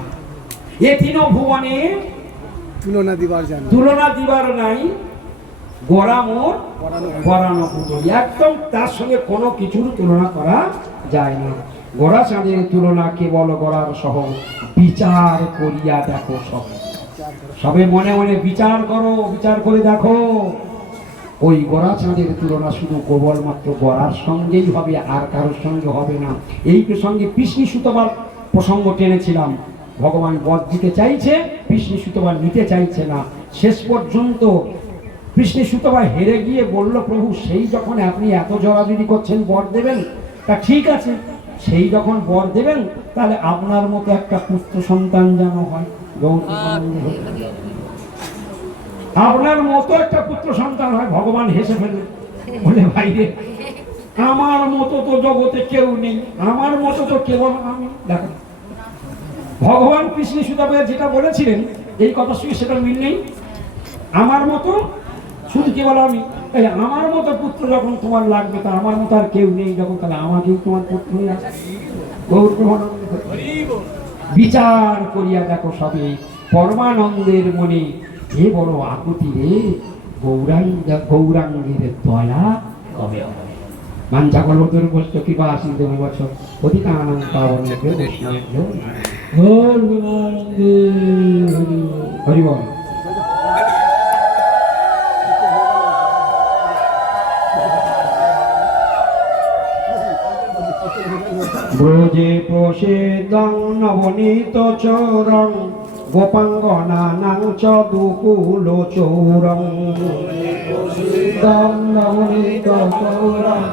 এ 3 ভুবনে তুলনা দিবার নাই, গোরা মোর গড়ানো পুতুলি। একদম তার সঙ্গে কোনো কিছুর তুলনা করা যায় না। গোরা চাঁদের তুলনা কেবল গোরার সহ, বিচার করিয়া দেখো সবে। সবে মনে মনে বিচার করো, বিচার করে দেখো। ওই গোরা চাঁদের তুলনা শুধু কেবলমাত্র গোরার সঙ্গেই হবে, আর কারোর সঙ্গে হবে না। এই প্রসঙ্গে পিসনি সুতবার প্রসঙ্গ টেনেছিলাম। ভগবান বর দিতে চাইছে, পিসনি সুতবা নিতে চাইছে না। শেষ পর্যন্ত পিসনি সুতবা হেরে গিয়ে বলল, প্রভু সেই যখন আপনি এত জড়াজড়ি করছেন বর দেবেন, তা ঠিক আছে, সেই যখন বর দেবেন তাহলে আপনার মতো একটা পুত্র সন্তান যেন হয়, আপনার মতো একটা পুত্র সন্তান হয়। ভগবান হেসে ফেলে বলে, ভাই রে, আমার মতো তো জগতে কেউ নেই, আমার মতো তো কেবল আমি। দেখো ভগবান কৃষ্ণ সুতবা যেটা বলেছিলেন এই কথার সঙ্গে সেটা মিল নেই। আমার মতো শুধু কেবল আমি, তাই আমার মতো পুত্র যখন তোমার লাগবে, তা আমার মতো আর কেউ নেই যখন, তাহলে আমাকেই তোমার পুত্র হয়ে আছে। বিচার করিয়া দেখো সবে, পরমানন্দের মনে এ বড় আকুতি রে, গৌরাঙ্গের দয়া কবে হবে। মাঞ্জা কল্পতর বস্ত কৃপা আসিতে বছর অধিকানন্দ পাবনে হরি বল। ব্রজে প্রসেদং নবনীত চরং, গোপাঙ্গনানাং চ দুকুল চৌরং, নবনীত চৌরং